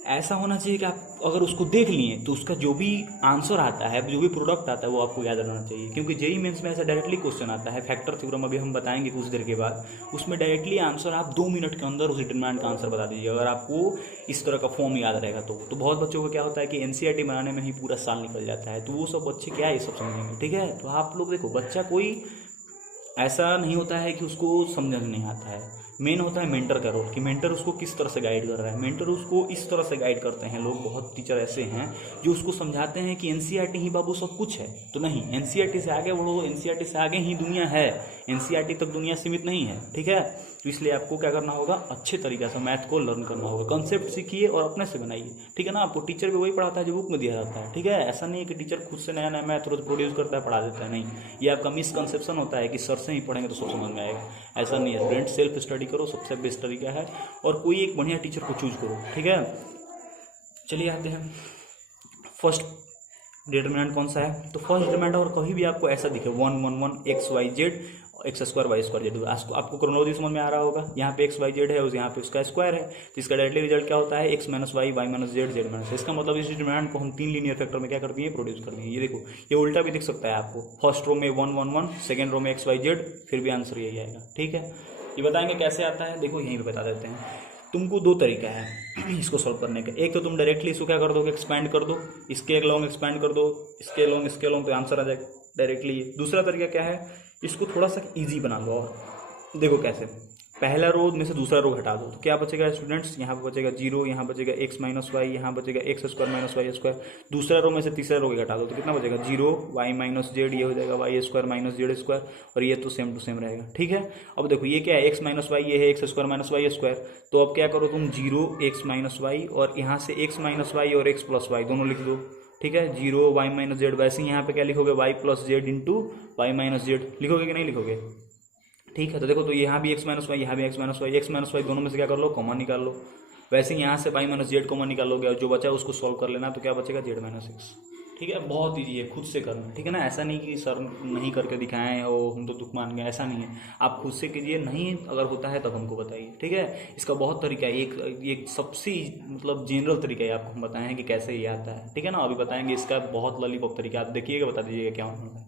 ऐसा होना चाहिए कि आप अगर उसको देख लिए तो उसका जो भी आंसर आता है, जो भी प्रोडक्ट आता है, वो आपको याद रहना चाहिए। क्योंकि जेईई मेंस में ऐसा डायरेक्टली क्वेश्चन आता है, फैक्टर थ्योरम अभी हम बताएंगे कुछ देर के बाद, उसमें डायरेक्टली आंसर आप 2 मिनट के अंदर उस डिटरमिनेंट का आंसर बता दीजिए, अगर आपको इस तरह का फॉर्म याद रहेगा तो बहुत बच्चों को क्या होता है कि एनसीईआरटी बनाने में ही पूरा साल निकल जाता है, तो वो सब बच्चे क्या ये सब समझेंगे, ठीक है। तो आप लोग देखो, बच्चा कोई ऐसा नहीं होता है कि उसको समझ नहीं आता है, मेन होता है मेंटर का रोल, कि मेंटर उसको किस तरह से गाइड कर रहा है। मेंटर उसको इस तरह से गाइड करते हैं लोग, बहुत टीचर ऐसे हैं जो उसको समझाते हैं कि एनसीईआरटी ही बाबू सब कुछ है, तो नहीं, एनसीईआरटी से आगे बढ़ो, एनसीईआरटी से आगे ही दुनिया है, एनसीईआरटी तक दुनिया सीमित नहीं है, ठीक है। तो इसलिए आपको क्या करना होगा, अच्छे तरीके से मैथ को लर्न करना होगा, कंसेप्ट सीखिए और अपने से बनाइए, ठीक है ना। आपको टीचर भी वही पढ़ाता है जो बुक में दिया जाता है, ठीक है। ऐसा नहीं है कि टीचर खुद से नया नया मैथ रोज प्रोड्यूस करता है, पढ़ा देता है, नहीं, ये आपका मिसकंसेप्शन होता है कि सर से ही पढ़ेंगे तो सब समझ में आएगा, ऐसा नहीं है। स्टूडेंट सेल्फ स्टडी करो, सबसे बेस्ट तरीका है, और कोई एक बढ़िया टीचर को चूज करो, ठीक है। चलिए आते हैं फर्स्ट डिटरमिनेंट कौन सा है। तो फर्स्ट डिटरमिनेंट अगर कभी भी आपको ऐसा दिखे 1 1 1 x y z x square y square z, आपको क्रोनोलॉजी समझ में आ रहा होगा। यहाँ पे एक्स वाई जेड है और यहाँ पे उसका स्क्वायर है, तो इसका डायरेक्टली रिजल्ट क्या होता है, x minus Y, Y minus Z, Z minus. इसका मतलब इस डिटरमिनेंट को हम 3 लीनियर फैक्टर में क्या कर दिए, प्रोड्यूस कर दिए। ये देखो, ये उल्टा भी दिख सकता है आपको, फर्स्ट रो में 1 1 1, सेकेंड रो में एक्स वाई जेड, फिर भी आंसर यही आएगा, ठीक है। ये बताएंगे कैसे आता है, देखो यहीं पे बता देते हैं। तुमको 2 तरीका है इसको सॉल्व करने का। एक तो तुम डायरेक्टली इसको क्या कर दोगे, एक्सपैंड कर दो, इसके लॉन्ग एक्सपैंड कर दो, इसके लॉन्ग तो आंसर आ जाएगा डायरेक्टली। दूसरा तरीका क्या है, इसको थोड़ा सा इजी बना लो, और देखो कैसे। पहला रो में से दूसरा रो हटा दो तो क्या बचेगा स्टूडेंट्स, यहाँ पे बचेगा 0, यहाँ बचेगा एक्स माइनस वाई, यहाँ बचेगा x square minus y square. दूसरा रो में से तीसरा रो हटा दो तो कितना बचेगा, 0 वाई माइनस जेड, ये हो जाएगा y square minus z square, और ये तो सेम टू सेम रहेगा, ठीक है। अब देखो ये क्या है, एक्स माइनस वाई, ये है x square minus y square, तो अब क्या करो तुम 0 एक्स माइनस वाई, और यहाँ से एक्स माइनस वाई और एक्स प्लस वाई दोनों लिख दो, ठीक है। 0 वाई माइनस जेड, वैसे ही यहाँ पे क्या लिखोगे, y plus z into y minus z, लिखोगे कि नहीं लिखोगे, ठीक है। तो देखो, तो यहाँ भी एक्स माइनस वाई, यहाँ भी एक्स माइनस वाई दोनों में से क्या कर लो, कॉमन निकाल लो। वैसे ही यहाँ से वाई माइनस जेड कॉमन निकालोगे, और जो बचा उसको सॉल्व कर लेना, तो क्या बचेगा, जेड माइनस एक्स, ठीक है। बहुत ईजी है, खुद से करना, ठीक है ना। ऐसा नहीं कि सर नहीं करके दिखाएं और हम तो दुख मान गए, ऐसा नहीं है, आप खुद से कीजिए, नहीं अगर होता है तब हमको बताइए, ठीक है। इसका बहुत तरीका है, एक सबसे मतलब जनरल तरीका है, आपको हम बताएं हैं कि कैसे ये आता है, ठीक है ना। अभी बताएंगे इसका बहुत लॉलीपॉप तरीका, आप देखिएगा, बता दीजिएगा क्या होगा।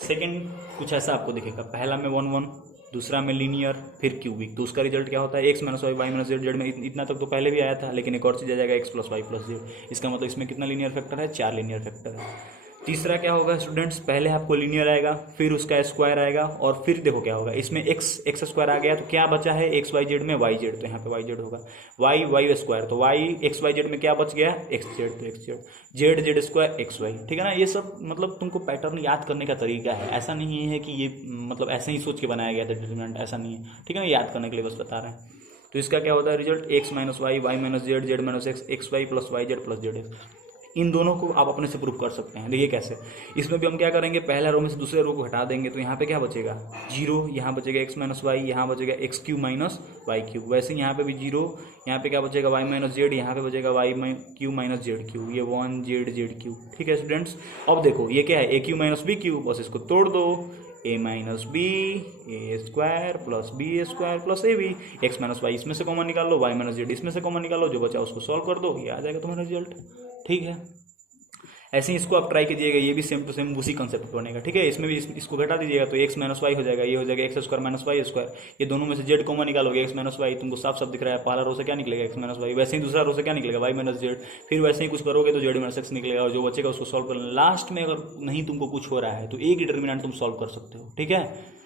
सेकेंड कुछ ऐसा आपको दिखेगा, पहला में 1 1, दूसरा में लीनियर, फिर क्यूबिक, तो उसका रिजल्ट क्या होता है, x minus Y, Y minus Z, z में इतना तक तो पहले भी आया था, लेकिन एक और चीज़ आ जाएगा x plus y plus z. इसका मतलब इसमें कितना लीनियर फैक्टर है, 4 लीनियर फैक्टर है। तीसरा क्या होगा स्टूडेंट्स, पहले आपको लीनियर आएगा, फिर उसका स्क्वायर आएगा, और फिर देखो क्या होगा, इसमें एक्स स्क्वायर आ गया, तो क्या बचा है, एक्स वाई जेड में वाई जेड, तो यहाँ पे वाई जेड होगा, वाई वाई स्क्वायर, तो वाई एक्स वाई जेड में क्या बच गया, एक्स जेड, तो x z, z z square x y, ठीक है ना। ये सब मतलब तुमको पैटर्न याद करने का तरीका है, ऐसा नहीं है कि ये मतलब ऐसे ही सोच के बनाया गया था डिटरमिनेंट, ऐसा नहीं है, ठीक है ना। याद करने के लिए बस बता रहे हैं। तो इसका क्या होता है result, X minus Y, Y minus Z, Z minus X, X Y plus Y Z plus Z X. इन दोनों को आप अपने से प्रूव कर सकते हैं, देखिए कैसे। इसमें भी हम क्या करेंगे, पहला रो में से दूसरे रो को हटा देंगे, तो यहाँ पे क्या बचेगा, 0, यहाँ बचेगा एक्स माइनस वाई, यहाँ बचेगा x cube minus y cube. वैसे यहाँ पे भी 0, यहाँ पे क्या बचेगा, वाई माइनस जेड, यहाँ पे बचेगा y cube minus z cube, ये 1 जेड जेड क्यू, ठीक है स्टूडेंट्स। अब देखो ये क्या है, A Q minus B Q, बस इसको तोड़ दो, A minus B, A square plus B square plus A B, X minus Y इसमें से कॉमन निकाल लो, वाई माइनस जेड इसमें से कॉमन निकालो, जो बचा उसको सॉल्व कर दो, ये आ जाएगा तुम्हारा रिजल्ट, ठीक है। ऐसे ही इसको आप ट्राई कीजिएगा, ये भी सेम टू सेम उसी कंसेप्ट पर बनेगा, ठीक है। इसमें भी इसको घटा दीजिएगा तो एक्स माइनस वाई हो जाएगा, ये हो जाएगा x square minus y square. ये दोनों में से जेड कॉमन निकालोगे, एक्स माइनस वाई तुमको साफ साफ दिख रहा है, पहला रो से क्या निकलेगा एक्स माइनस वाई, वैसे ही दूसरा रो से क्या निकलेगा वाई माइनस जेड, फिर वैसे ही कुछ करोगे तो जेड माइनस एक्स निकलेगा, और जो बचेगा उसको सॉल्व कर लेना। लास्ट में अगर नहीं तुमको कुछ हो रहा है तो एक डिटर्मिनेंट तुम सॉल्व कर सकते हो, ठीक है।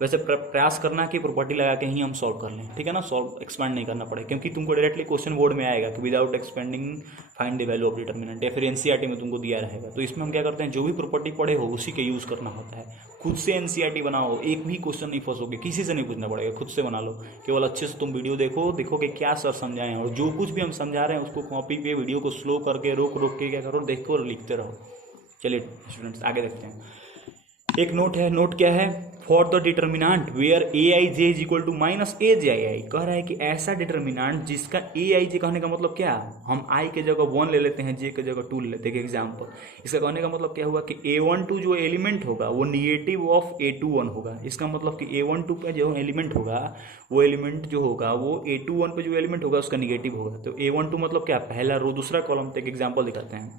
वैसे प्रयास करना कि प्रॉपर्टी लगा के ही हम सॉल्व कर लें, ठीक है ना, सॉल्व एक्सपेंड नहीं करना पड़े, क्योंकि तुमको डायरेक्टली क्वेश्चन बोर्ड में आएगा कि without expanding find the value of determinant, या फिर एनसीईआरटी में तुमको दिया रहेगा। तो इसमें हम क्या करते हैं, जो भी प्रॉपर्टी पढ़े हो उसी के यूज करना होता है। खुद से एनसीईआरटी बनाओ, एक भी क्वेश्चन नहीं फंसोगे, किसी से नहीं पूछना पड़ेगा, खुद से बना लो। केवल अच्छे से तुम वीडियो देखो कि क्या सर समझाएं, और जो कुछ भी हम समझा रहे हैं उसको कॉपी पे वीडियो को स्लो करके रोक के क्या करो, देखो और लिखते रहो। चलिए स्टूडेंट्स आगे देखते हैं। एक नोट है, नोट क्या है, for the determinant where A I J is equal to minus A J I I, कह रहा है कि ऐसा डिटर्मिनांट जिसका ए आई जे, कहने का मतलब क्या, हम आई के जगह 1 ले लेते हैं, जे के जगह 2 ले लेते हैं एग्जाम्पल। इसका कहने का मतलब क्या हुआ कि A12 जो एलिमेंट होगा वो निगेटिव ऑफ A21 होगा। इसका मतलब कि A12 पे जो एलिमेंट होगा वो एलिमेंट जो होगा वो A21 पे जो एलिमेंट होगा उसका निगेटिव होगा। तो A12 मतलब क्या, पहला रो दूसरा कॉलम पे एक एग्जाम्पल दिखाते हैं।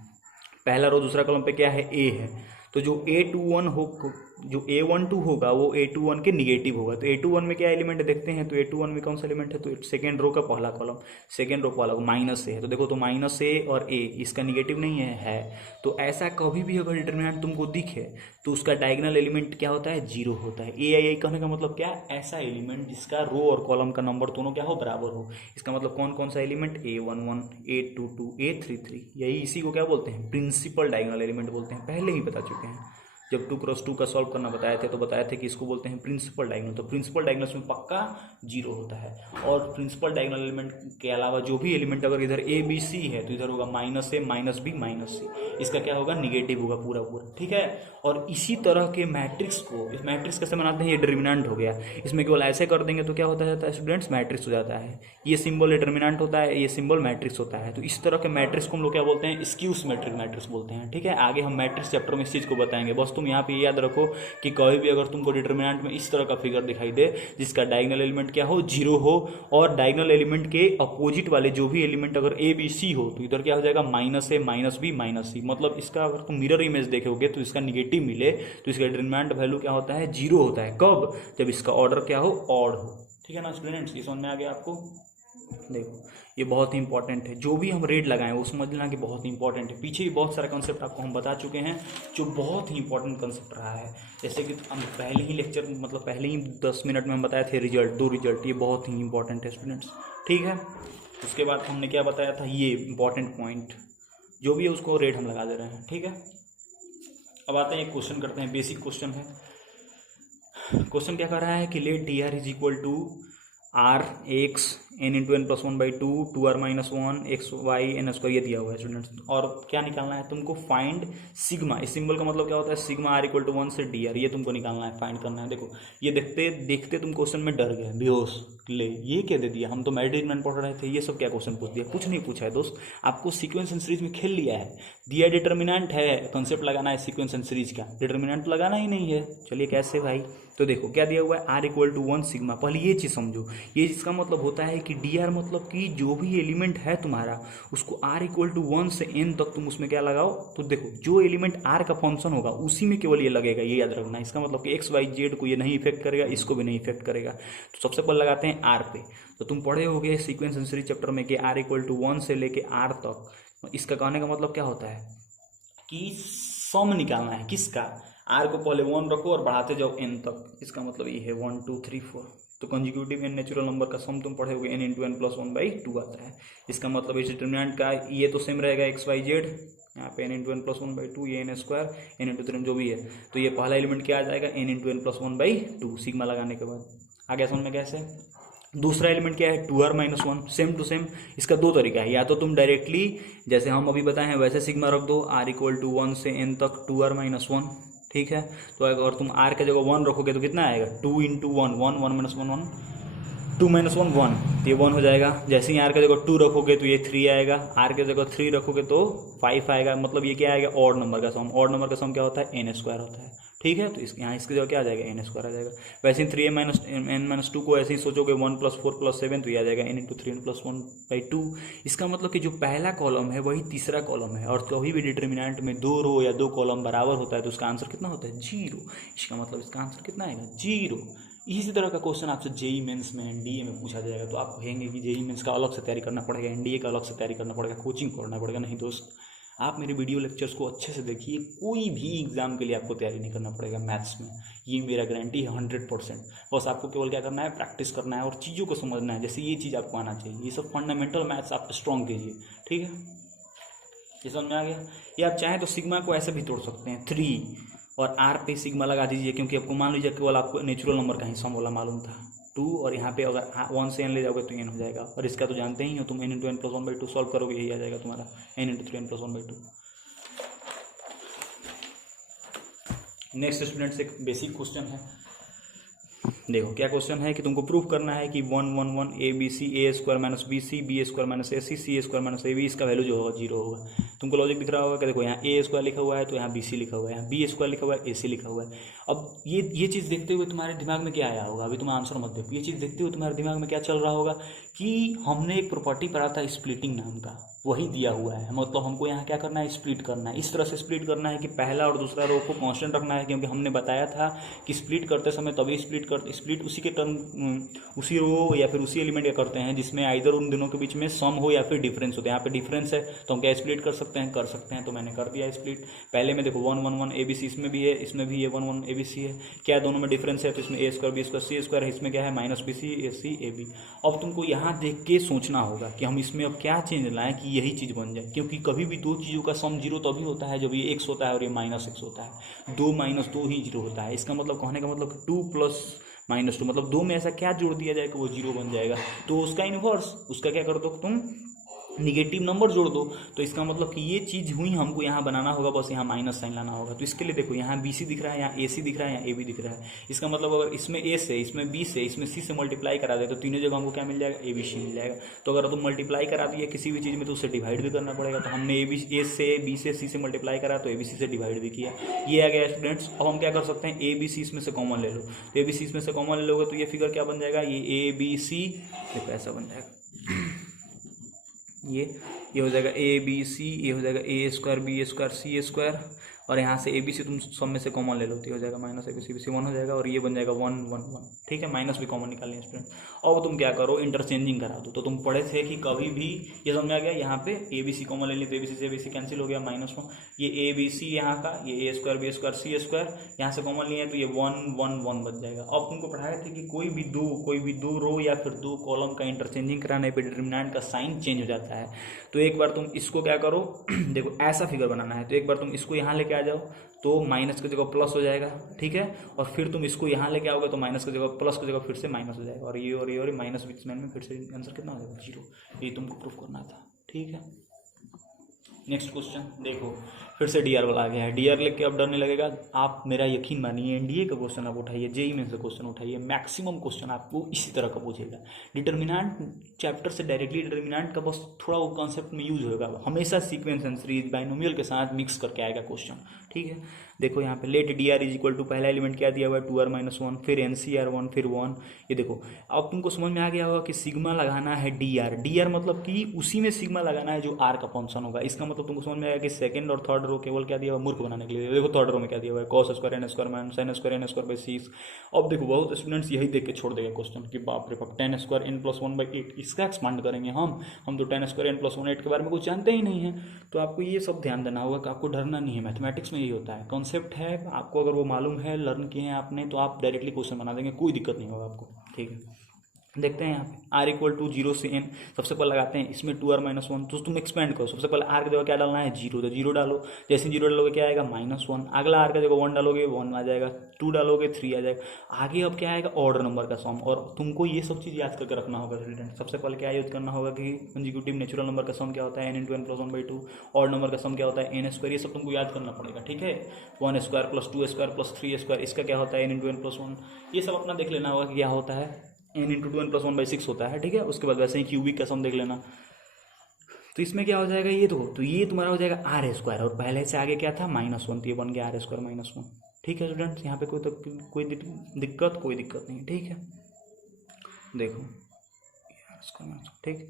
पहला रो दूसरा कॉलम पे क्या है, ए है, तो जो A21 हो, जो A12 होगा वो A21 के निगेटिव होगा। तो A21 में क्या एलिमेंट देखते हैं, तो A21 में कौन सा एलिमेंट है, तो सेकेंड रो का पहला कॉलम, सेकेंड रो वाला माइनस ए है। तो देखो, तो माइनस ए और ए इसका निगेटिव नहीं है। तो ऐसा कभी भी अगर डिटर्मिनेंट तुमको दिखे तो उसका डायगोनल एलिमेंट क्या होता है, 0 होता है। ए आई कहने का मतलब क्या, ऐसा एलिमेंट जिसका रो और कॉलम का नंबर दोनों क्या हो, बराबर हो। इसका मतलब कौन कौन सा एलिमेंट, A11, A22, A33, यही इसी को क्या बोलते हैं, प्रिंसिपल डायगोनल एलिमेंट बोलते हैं। पहले ही बता चुके हैं, जब 2x2 का सॉल्व करना बताए थे तो बताए थे कि इसको बोलते हैं प्रिंसिपल डायगोनल। तो प्रिंसिपल डायगोनल्स में पक्का 0 होता है। और प्रिंसिपल डायगोनल एलिमेंट के अलावा जो भी एलिमेंट अगर इधर ए बी सी है तो इधर होगा माइनस ए माइनस बी माइनस सी, इसका क्या होगा, निगेटिव होगा पूरा पूरा, ठीक है। और इसी तरह के मैट्रिक्स को, इस मैट्रिक्स कैसे बनाते हैं, ये डिटर्मिनेंट हो गया। इसमें केवल ऐसे कर देंगे तो क्या होता जाता है स्टूडेंट्स, मैट्रिक्स हो जाता है। ये सिंबल डिटर्मिनेंट होता है, ये सिंबल मैट्रिक्स होता है। तो इस तरह के मैट्रिक्स को हम लोग क्या बोलते हैं, स्क्यूज मैट्रिक्स बोलते हैं, ठीक है। आगे हम मैट्रिक्स चैप्टर में इस चीज़ को बताएंगे। बस तुम यहाँ पे याद रखो कि कभी भी अगर तुमको डिटर्मिनेंट में इस तरह का फिगर दिखाई दे जिसका डायगोनल एलिमेंट क्या हो, 0 हो, और डायगोनल एलिमेंट के अपोजिट वाले जो भी एलिमेंट अगर ए बी सी हो तो इधर क्या हो जाएगा, माइनस ए माइनस बी माइनस सी। मतलब इसका अगर तुम मिरर इमेज देखोगे तो इसका निगेटिव मिले तो इसका डिटर्मिनेंट वैल्यू क्या होता है, 0 होता है। कब, जब इसका ऑर्डर क्या हो, ऑड हो, ठीक है ना स्टूडेंट्स। ये समझ में आ गया आपको। देखो ये बहुत ही इंपॉर्टेंट है, जो भी हम रेड लगाएं वो समझ लेना कि बहुत ही इंपॉर्टेंट है। पीछे भी बहुत सारा कंसेप्ट आपको हम बता चुके हैं जो बहुत ही इंपॉर्टेंट कंसेप्ट रहा है। जैसे कि हम पहले ही लेक्चर, मतलब पहले ही 10 मिनट में हम बताए थे रिजल्ट, 2 रिजल्ट, ये बहुत ही इंपॉर्टेंट है स्टूडेंट्स, ठीक है। उसके बाद हमने क्या बताया था, ये इंपॉर्टेंट पॉइंट जो भी है उसको रेड हम लगा दे रहे हैं, ठीक है। अब आते हैं एक क्वेश्चन करते हैं, बेसिक क्वेश्चन है। क्वेश्चन क्या कर रहा है कि let D r is equal to r x n into n plus 1/2 2r minus 1 x y n square, ये दिया हुआ है स्टूडेंट्स। और क्या निकालना है तुमको, फाइंड सिग्मा। इस सिंबल का मतलब क्या होता है, सिग्मा आर इक्वल टू 1 से डी आर, ये तुमको निकालना है, फाइंड करना है। देखो ये देखते देखते तुम क्वेश्चन में डर गए, बेहोश, ले ये क्या दे दिया, हम तो मैट्रिक्स पढ़ रहे थे, ये सब क्या क्वेश्चन पूछ दिया। कुछ नहीं पूछा है दोस्त, आपको सीक्वेंस एंड सीरीज में खेल लिया है। दिया डिटर्मिनेंट है, कंसेप्ट लगाना है सीक्वेंस एंड सीरीज का, डिटर्मिनेंट लगाना ही नहीं है। चलिए कैसे भाई, तो देखो क्या दिया हुआ है, आर इक्वल टू 1 सिग्मा। पहले ये चीज़ समझो, ये इसका मतलब होता है कि डी आर मतलब कि जो भी एलिमेंट है तुम्हारा उसको r इक्वल टू 1 से n तक तुम उसमें क्या लगाओ। तो देखो जो एलिमेंट r का फंक्शन होगा उसी में केवल ये लगेगा, ये याद रखना। इसका मतलब कि x y z को ये नहीं इफेक्ट करेगा, इसको भी नहीं इफेक्ट करेगा। तो सबसे पहले लगाते हैं r पे। तो तुम पढ़े होगे सीक्वेंस एंड सीरीज चैप्टर में कि r इक्वल टू 1 से लेके r तक। इसका कहने का मतलब क्या होता है कि सम निकालना है किसका, r को पहले 1 रखो और बढ़ाते जाओ n तक। इसका मतलब ये है 1 2 3 4। तो कंजिक्यूटिव एंड नेचुरल नंबर का सम तुम पढ़े होगे n इंटू एन प्लस 1/2 आता है। इसका मतलब इस डिटर्मिनेंट का ये तो सेम रहेगा एक्स वाई जेड, यहाँ पे n इंटू एन प्लस 1/2, ये n स्क्वायर n इंटू 3 जो भी है। तो ये पहला एलिमेंट क्या आ जाएगा, n into n plus 1/2 sigma लगाने के बाद। आगे समझ में कैसे। दूसरा एलिमेंट क्या है, 2r minus 1, same to same. इसका दो तरीका है, या तो तुम डायरेक्टली जैसे हम अभी बताए हैं वैसे सिग्मा रख दो, r इक्वल टू 1 से n तक 2r माइनस 1, ठीक है। तो अगर तुम r के जगह 1 रखोगे तो कितना आएगा, 2 इंटू 1 1 1 माइनस 1 1 2 माइनस 1 1, तो ये 1 हो जाएगा। जैसे ही r के जगह 2 रखोगे तो ये 3 आएगा, r के जगह 3 रखोगे तो 5 आएगा। मतलब ये क्या आएगा, ऑड नंबर का सम। ऑड नंबर का सम क्या होता है, n स्क्वायर होता है, ठीक है। तो यहाँ इसके जगह क्या आ जाएगा, एन स्क्वायर आ जाएगा। वैसे ही 3a माइनस एन माइनस 2 को ऐसे ही सोचोगे 1 + 4 + 7, तो ये आ जाएगा n × 3n + 1/2। इसका मतलब कि जो पहला कॉलम है वही तीसरा कॉलम है, और कभी भी डिटर्मिनेंट में 2 रो या 2 कॉलम बराबर होता है तो उसका आंसर कितना होता है, 0। इसका मतलब इसका आंसर कितना आएगा, 0। इसी तरह का क्वेश्चन आपसे जेई मेंस में, एनडीए में पूछा जाएगा, तो आप कहेंगे कि जेई मेंस का अलग से तैयारी करना पड़ेगा, एनडीए का अलग से तैयारी करना पड़ेगा, कोचिंग करना पड़ेगा। नहीं दोस्त, आप मेरे वीडियो लेक्चर्स को अच्छे से देखिए, कोई भी एग्जाम के लिए आपको तैयारी नहीं करना पड़ेगा मैथ्स में, ये मेरा गारंटी है 100%। बस आपको केवल क्या करना है, प्रैक्टिस करना है और चीज़ों को समझना है। जैसे ये चीज़ आपको आना चाहिए, ये सब फंडामेंटल मैथ्स आप स्ट्रॉन्ग कीजिए, ठीक है। ये समझ में आ गया। या आप चाहें तो सिग्मा को ऐसे भी तोड़ सकते हैं, 3 और r पे सिग्मा लगा दीजिए, क्योंकि आपको मान लीजिए केवल आपको नेचुरल नंबर का ही सम वाला मालूम था 2, और यहाँ पे अगर 1 से n ले जाओगे तो n हो जाएगा, और इसका तो जानते ही हो तुम, n × n + 1/2 सॉल्व करोगे, यही आ जाएगा तुम्हारा n × 3n + 1/2। नेक्स्ट स्टूडेंट्स एक बेसिक क्वेश्चन है, देखो क्या क्वेश्चन है कि तुमको प्रूफ करना है कि 1 1 1 ABC a² - BC b² - AC c² - AB इसका वैल्यू जो होगा 0 होगा। तुमको लॉजिक दिख रहा होगा कि देखो यहाँ a² लिखा हुआ है तो यहाँ BC लिखा हुआ है, यहाँ b² लिखा हुआ है, AC लिखा हुआ है। अब ये चीज़ देखते हुए तुम्हारे दिमाग में क्या आया होगा, अभी तुम आंसर मत देखो, ये चीज़ देखते हुए तुम्हारे दिमाग में क्या चल रहा होगा कि हमने एक प्रॉपर्टी पढ़ा था स्प्लिटिंग नाम का, वही दिया हुआ है, मतलब हमको यहाँ क्या करना है, स्प्लिट करना है। इस तरह से स्प्लिट करना है कि पहला और दूसरा रो को कांस्टेंट रखना है, क्योंकि हमने बताया था कि स्प्लिट करते समय तभी स्प्लिट उसी के टर्म उसी रो या फिर उसी एलिमेंट का करते हैं जिसमें आइदर उन दोनों के बीच में सम हो या फिर डिफरेंस होते हैं। यहाँ पे डिफरेंस है तो हम क्या स्प्लिट कर सकते हैं, तो मैंने कर दिया स्प्लिट। पहले में देखो 1 1 1 ABC इसमें भी है, इसमें भी ये 1 1 ABC है, क्या दोनों में डिफरेंस है, तो इसमें a² b² c² है, इसमें क्या है -BC AC AB। अब तुमको यहाँ देख के सोचना होगा कि हम इसमें अब क्या चेंज लाएं कि यही चीज़ बन जाए, क्योंकि कभी भी दो चीज़ों का सम 0 तभी होता है जब ये x होता है और ये -x होता है, 2 - 2 ही 0 होता है। इसका मतलब कहने का मतलब 2 + -2, मतलब 2 में ऐसा क्या जोड़ दिया जाए कि वो 0 बन जाएगा, तो उसका इनवर्स, उसका क्या कर दो तुम, निगेटिव नंबर जोड़ दो। तो इसका मतलब कि ये चीज़ हुई, हमको यहाँ बनाना होगा, बस यहाँ माइनस साइन लाना होगा। तो इसके लिए देखो यहाँ BC दिख रहा है, यहाँ AC दिख रहा है, यहाँ AB दिख रहा है। इसका मतलब अगर इसमें A से, इसमें B से, इसमें C से मल्टीप्लाई करा दे तो तीनों जगह हमको क्या मिल जाएगा, ABC मिल जाएगा। तो अगर तुम मल्टीप्लाई करा दिए किसी भी चीज़ में तो उससे डिवाइड भी करना पड़ेगा। तो हमने A से B से C से मल्टीप्लाई करा तो ABC से डिवाइड भी किया, ये आ गया स्टूडेंट्स। अब हम क्या कर सकते हैं, ABC इसमें से कॉमन ले लो, तो ABC इसमें से कॉमन ले लोगे तो ये फिगर क्या बन जाएगा, ये ABC देखो ऐसा बन जाएगा, ये हो जाएगा ABC, ये हो जाएगा a² b² c², और यहाँ से ABC तुम सब में से कॉमन ले लो तो हो जाएगा -ABC 1 हो जाएगा, और ये बन जाएगा 1 1 1, ठीक है। माइनस भी कॉमन निकालनी है स्टूडेंट। अब तुम क्या करो, इंटरचेंजिंग करा दो। तो तुम पढ़े थे कि कभी भी ये समझा गया, यहाँ पे ABC कॉमन ले ली तो ABC से ABC कैंसिल हो गया, -1, ये ABC यहाँ का, ये a² b² c², यहाँ से कॉमन लिया है तो ये 1 1 1 बन जाएगा। अब तुमको पढ़ाया था कि कोई भी दो रो या फिर 2 कॉलम का इंटरचेंजिंग कराने पर डिटरमिनेंट का साइन चेंज हो जाता है। तो एक बार तुम इसको क्या करो, देखो ऐसा फिगर बनाना है, तो एक बार तुम इसको यहाँ लेके आ जाओ तो माइनस की जगह प्लस हो जाएगा, ठीक है। और फिर तुम इसको यहाँ लेके आओगे तो माइनस की जगह प्लस की जगह फिर से माइनस हो जाएगा, और ये माइनस बीच में फिर से आंसर कितना हो जाएगा, 0। ये तुमको प्रूफ करना था, ठीक है। नेक्स्ट क्वेश्चन देखो, फिर से डीआर वाला आ गया है। डीआर लेके अब डर नहीं लगेगा, आप मेरा यकीन मानिए, एनडीए का क्वेश्चन आप उठाइए, जेई में से क्वेश्चन उठाइए, मैक्सिमम क्वेश्चन आपको इसी तरह का पूछेगा। डिटर्मिनेंट चैप्टर से डायरेक्टली डिटर्मिनेंट का बस थोड़ा वो कॉन्सेप्ट में यूज होगा, हमेशा सीक्वेंस एंड सीरीज बाइनोमियल के साथ मिक्स करके आएगा क्वेश्चन, ठीक है। देखो यहाँ पे let D r is equal to, पहला एलिमेंट क्या दिया हुआ है 2r - 1, फिर NCR1, फिर 1। ये देखो अब तुमको समझ में आ गया होगा कि सिग्मा लगाना है डी आर मतलब कि उसी में सिग्मा लगाना है जो आर का फंक्शन होगा। इसका मतलब तुमको समझ में आएगा कि सेकंड और थर्ड रो केवल क्या दिया हुआ है, मूर्ख बनाने के लिए। देखो थर्ड रो में क्या दिया हुआ है, cos² n² - sin² n²/6। अब देखो बहुत स्टूडेंट्स यही देख के छोड़ देगा क्वेश्चन कि बाप रे बाप 10² n + 1/8, इसका एक्सपांड करेंगे हम तो 10² n + 1/8 के बारे में कुछ जानते ही नहीं है। तो आपको ये सब ध्यान देना होगा कि आपको डरना नहीं है, मैथमेटिक्स में यही होता है, कॉन्सेप्ट है आपको, अगर वो मालूम है, लर्न किए हैं आपने, तो आप डायरेक्टली क्वेश्चन बना देंगे, कोई दिक्कत नहीं होगा आपको, ठीक है। देखते हैं यहाँ पे r = 0 से n, सबसे पहले लगाते हैं इसमें 2r - 1, तो तुम एक्सपेंड करो। सबसे पहले r की जगह क्या डालना है, 0, तो 0 डालो। जैसे 0 डालोगे क्या आएगा, -1। अगला r का जगह 1 डालोगे 1 आ जाएगा, 2 डालोगे 3 आ जाएगा। आगे अब क्या आएगा, ऑर्डर नंबर का सम, और तुमको ये सब चीज़ याद करके रखना होगा स्टूडेंट। सबसे पहले क्या यूज करना होगा कि कंसेक्यूटिव नेचुरल नंबर का सम क्या होता है, n × n + 1/2, ऑड नंबर का सम क्या होता है, n², ये सब तुमको याद करना पड़ेगा, ठीक है। 1² + 2² + 3², इसका क्या होता है, n × n + 1, ये सब अपना देख लेना होगा कि क्या होता है, n × 2n + 1/6 होता है, ठीक है। उसके बाद वैसे ही क्यूबिक का सम देख लेना। तो इसमें क्या हो जाएगा, ये तो ये तुम्हारा हो जाएगा r², और पहले से आगे क्या था, -1, तो ये बन गया r² - 1, ठीक है स्टूडेंट्स, यहाँ पे कोई दिक्कत नहीं, ठीक है। देखो यार इसका ठीक।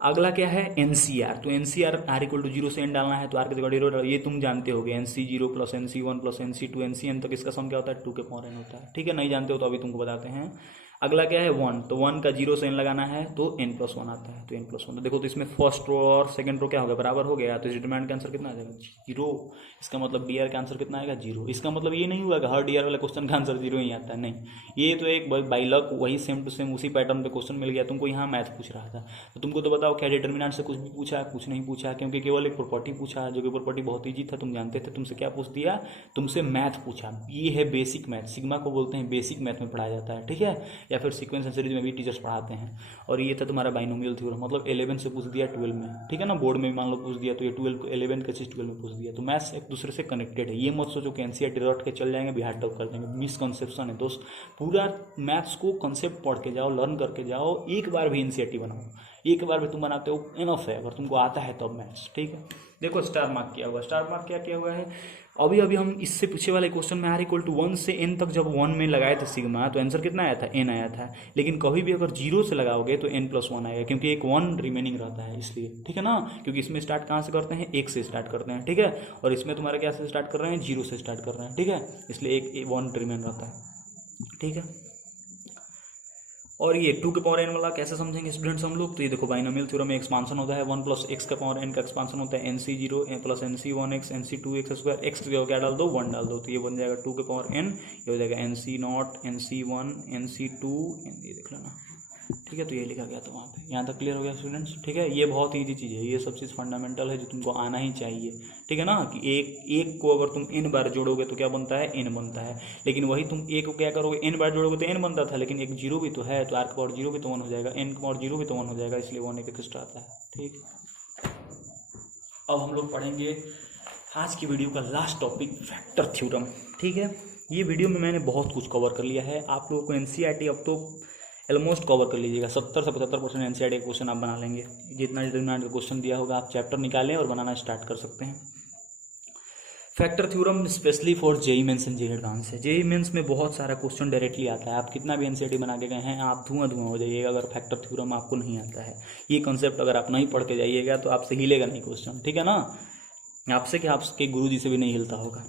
अगला क्या है एनसीआर, तो एनसीआर आर इक्वल टू 0 से एन डालना है, तो आर की जगह 0, ये तुम जानते होगे n C 0 plus n C 1 plus n C 2 n C n तक इसका सम क्या होता है 2 के पावर n होता है, ठीक है। नहीं जानते हो तो अभी तुमको बताते हैं। अगला क्या है 1, तो 1 का 0 से n लगाना है तो n+1 आता है, तो n+1, तो देखो तो इसमें फर्स्ट रो और सेकंड रो क्या हो गया बराबर हो गया, तो इस डिटरमिनेंट का आंसर कितना आ जाएगा 0। इसका मतलब डी आर का आंसर कितना आएगा 0। इसका मतलब ये नहीं हुआ कि हर डी आर वाले क्वेश्चन का आंसर 0 ही आता है, नहीं, ये तो एक बाई लक वही सेम टू सेम उसी पैटर्न पे क्वेश्चन मिल गया तुमको। यहाँ मैथ पूछ रहा था तो तुमको तो बताओ क्या डिटरमिनेंट से कुछ भी पूछा, कुछ नहीं पूछा, क्योंकि केवल एक प्रॉपर्टी पूछा, जो कि प्रॉपर्टी बहुत ईजी था, तुम जानते थे। तुमसे क्या पूछ दिया, तुमसे मैथ पूछा। ये है बेसिक मैथ, सिग्मा को बोलते हैं बेसिक मैथ में पढ़ाया जाता है, ठीक है, या फिर सीक्वेंस एंड सीरीज में भी टीचर्स पढ़ाते हैं। और ये था तुम्हारा बाइनोमियल थ्योरम, मतलब 11 से पूछ दिया 12 में, ठीक है ना, बोर्ड में मान लो पूछ दिया तो ये 12 को 11 का चीज 12 में पूछ दिया। तो मैथ्स एक दूसरे से कनेक्टेड है, ये मत सोचो कि एनसीईआरटी रट के चल जाएंगे बिहार टॉप कर देंगे, मिसकंसेप्शन है दोस्त। पूरा मैथ्स को कंसेप्ट पढ़ के जाओ, लर्न करके जाओ, एक बार भी एनसीईआरटी बनाओ, एक बार भी तुम बनाते हो इनफ है, अगर तुमको आता है तब मैथ्स, ठीक है। देखो स्टार मार्क किया हुआ, स्टार मार्क क्या किया हुआ है, अभी हम इससे पीछे वाले क्वेश्चन में आर इक्वल टू 1 से n तक जब 1 में लगाए थे सिग्मा, तो आंसर कितना आया था n आया था। लेकिन कभी भी अगर 0 से लगाओगे तो n+1 आएगा, क्योंकि एक 1 रिमेनिंग रहता है इसलिए, ठीक है ना, क्योंकि इसमें स्टार्ट कहाँ से करते हैं 1 से स्टार्ट करते हैं, ठीक है, और इसमें तुम्हारा क्या से स्टार्ट कर रहे हैं 0 से स्टार्ट कर रहे हैं, ठीक है, इसलिए एक 1 रिमेन रहता है, ठीक है। और ये 2 के पावर n वाला कैसे समझेंगे स्टूडेंट्स हम लोग, तो ये देखो बाइनोमियल थ्योरम में एक्सपांशन होता है 1 प्लस x का पावर n का एक्सपांशन होता है nc0 plus nc1x nc2x square, x की जगह क्या डाल दो 1 डाल दो, तो ये बन जाएगा 2 के पावर n, ये हो जाएगा nc0 nc1 nc2, ये देख लेना, ठीक है। तो ये लिखा गया था वहाँ पे, यहाँ तक क्लियर हो गया स्टूडेंट्स, ठीक है। ये बहुत ईजी चीज़ है, ये सब चीज़ फंडामेंटल है जो तुमको आना ही चाहिए, ठीक है ना, कि एक को अगर तुम n बार जोड़ोगे तो क्या बनता है n बनता है, लेकिन वही तुम एक को क्या करोगे n बार जोड़ोगे तो n बनता था, लेकिन एक 0 भी तो है, तो r का पावर 0 भी तो 1 हो जाएगा, n का पावर 0 भी तो 1 हो जाएगा, इसलिए 1 एक एक्स्ट्रा आता है, ठीक। अब हम लोग पढ़ेंगे आज की वीडियो का लास्ट टॉपिक फैक्टर थ्योरम, ठीक है। ये वीडियो में मैंने बहुत कुछ कवर कर लिया है, आप लोगों को एनसीईआरटी अब तो ऑलमोस्ट कवर कर लीजिएगा, 70 से 75% एनसीईआरटी का क्वेश्चन आप बना लेंगे। जितना डिटरमिनेंट का क्वेश्चन दिया होगा आप चैप्टर निकालें और बनाना स्टार्ट कर सकते हैं। Factor theorem specially for JEE Mains and JEE Advance है। जेई मेंस में बहुत सारा क्वेश्चन डायरेक्टली आता है, आप कितना भी एनसीईआरटी बना के गए हैं आप धुआं हो जाइएगा अगर फैक्टर थ्योरम आपको नहीं आता है। ये कॉन्सेप्ट अगर आप नहीं पढ़ के जाइएगा तो आपसे हिलेगा नहीं क्वेश्चन, ठीक है ना, आपसे क्या आपके गुरु जी से भी नहीं हिलता होगा।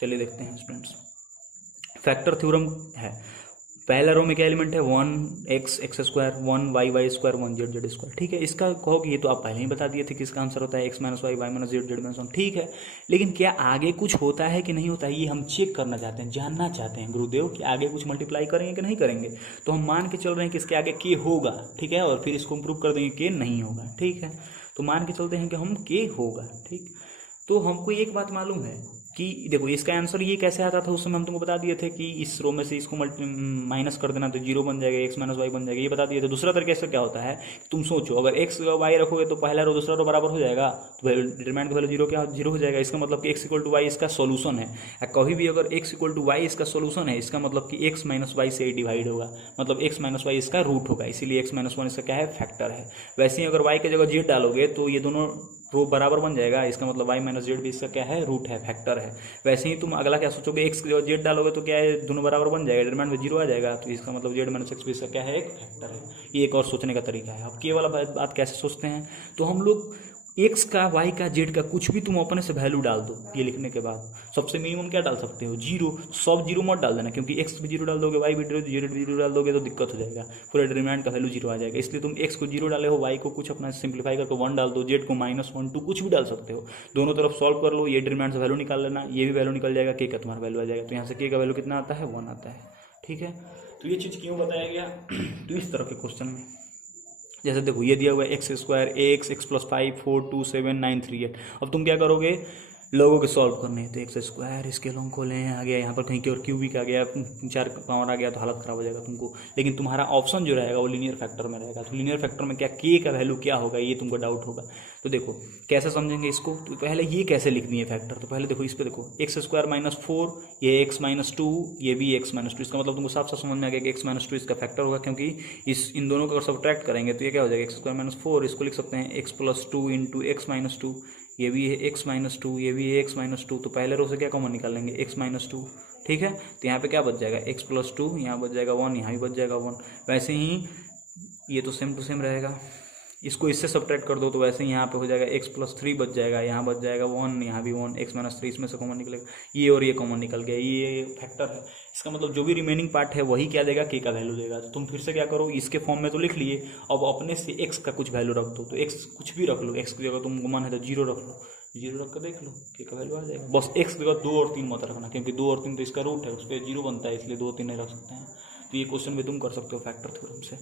चलिए देखते हैं स्टूडेंट्स, फैक्टर थ्योरम है, पहला रो में क्या एलिमेंट है 1x x square 1y y square 1z z square, ठीक है। इसका कहो कि ये तो आप पहले ही बता दिए थे कि इसका आंसर होता है x minus Y Y minus Z Z minus 1, ठीक है। लेकिन क्या आगे कुछ होता है कि नहीं होता है, ये हम चेक करना चाहते हैं, जानना चाहते हैं गुरुदेव कि आगे कुछ मल्टीप्लाई करेंगे कि नहीं करेंगे। तो हम मान के चल रहे हैं कि इसके आगे के होगा, ठीक है, और फिर इसको हम प्रूव कर देंगे के नहीं होगा, ठीक है। तो मान के चलते हैं कि हम के होगा, ठीक। तो हमको एक बात मालूम है कि देखो इसका आंसर ये कैसे आता था, उस समय हम तुमको बता दिए थे कि इस रो में से इसको माइनस कर देना तो 0 बन जाएगा, x माइनस वाई बन जाएगा, ये बता दिए थे। दूसरा तरीके से क्या होता है, तुम सोचो अगर x y रखोगे तो पहला रो दूसरा रो बराबर हो जाएगा, तो डिटरमिनेंट का वैल्यू 0 क्या 0 हो जाएगा। इसका मतलब कि x इक्वल टू वाई इसका सोल्यूशन है, कभी भी अगर x इक्वल टू वाई इसका सोल्यूशन है, इसका मतलब कि x माइनस वाई से डिवाइड होगा, मतलब x माइनस वाई इसका रूट होगा, इसीलिए x माइनस 1 इसका क्या है फैक्टर है। वैसे ही अगर y की जगह z डालोगे तो ये दोनों रो बराबर बन जाएगा, इसका मतलब y माइनस जेड भी इसका क्या है रूट है, फैक्टर है। वैसे ही तुम अगला क्या सोचोगे, x और z डालोगे तो क्या है दोनों बराबर बन जाएगा, डिटरमिनेंट में 0 आ जाएगा, तो इसका मतलब z माइनस एक्स भी इसका क्या है एक फैक्टर है। ये एक और सोचने का तरीका है। अब के वाला बात कैसे सोचते हैं, तो हम लोग x का y का z का कुछ भी तुम अपने से वैल्यू डाल दो, ये लिखने के बाद सबसे मिनिमम क्या डाल सकते हो 0, सब 0 मत डाल देना, क्योंकि x भी 0 डाल दोगे y भी 0 डाल दोगे तो दिक्कत हो जाएगा, पूरा डिटरमिनेंट का वैल्यू 0 आ जाएगा। इसलिए तुम x को 0 डाले हो, y को कुछ अपना सिंप्लीफाई करके 1 डाल दो, z को -1 2 कुछ भी डाल सकते हो, दोनों तरफ सॉल्व कर लो, ये डिटरमिनेंट से वैल्यू निकाल लेना, ये भी वैल्यू निकल जाएगा, k का तुम्हारा वैल्यू आ जाएगा। तो यहाँ से k का वैल्यू कितना आता है 1 आता है, ठीक है। तो ये चीज़ क्यों बताया गया, तो इस तरह के क्वेश्चन में जैसे देखो ये दिया हुआ है x square x x plus 5 4 2 7 9 3 8, अब तुम क्या करोगे लोगों के सॉल्व करने हैं, तो एक्स स्क्वायर इसके लोग को लें आ गया, यहाँ पर कहीं की और क्यूबिक आ गया, 4 पावर आ गया तो हालत खराब हो जाएगा तुमको। लेकिन तुम्हारा ऑप्शन जो रहेगा वो लीनियर फैक्टर में रहेगा, तो लीनियर फैक्टर में क्या के का वैल्यू क्या होगा ये तुमको डाउट होगा। तो देखो कैसे समझेंगे इसको, तो पहले ये कैसे लिखनी है फैक्टर, तो पहले देखो इस पर देखो एक्स स्क्वायर -4 ये x -2 ये भी x -2, इसका मतलब तुमको साफ साफ समझ में आ गया कि x -2 इसका फैक्टर होगा, क्योंकि इन दोनों को अगर सब्ट्रैक्ट करेंगे तो ये क्या हो जाएगा x स्क्वायर -4, इसको लिख सकते हैं x + 2 इंटू x -2, ये भी है x -2 ये भी है x -2, तो पहले रो से क्या कॉमन निकाल लेंगे x -2, ठीक है। तो यहाँ पे क्या बच जाएगा x+2, यहाँ बच जाएगा 1, यहाँ भी बच जाएगा 1। वैसे ही ये तो सेम टू सेम रहेगा, इसको इससे सब्ट्रैक्ट कर दो तो वैसे ही यहाँ पे हो जाएगा x+3 बच जाएगा, यहाँ बच जाएगा 1, यहाँ भी 1, x-3 इसमें से कॉमन निकलेगा, ये और ये कॉमन निकल गया, ये फैक्टर है। इसका मतलब जो भी रिमेनिंग पार्ट है वही क्या देगा, k का वैल्यू देगा। तो तुम फिर से क्या करो, इसके फॉर्म में तो लिख लिए, अब अपने से x का कुछ वैल्यू रख दो। तो x कुछ भी रख लो, x की जगह तुमको मन है तो 0 रख लो, 0 रख कर देख लो k का वैल्यू आ जाएगा। बस x की जगह 2 और 3 मत रखना, क्योंकि 2 और 3 तो इसका रूट है, उस पर 0 बनता है, इसलिए 2 और 3 नहीं रख सकते हैं। तो ये क्वेश्चन भी तुम कर सकते हो फैक्टर थ्योरम से।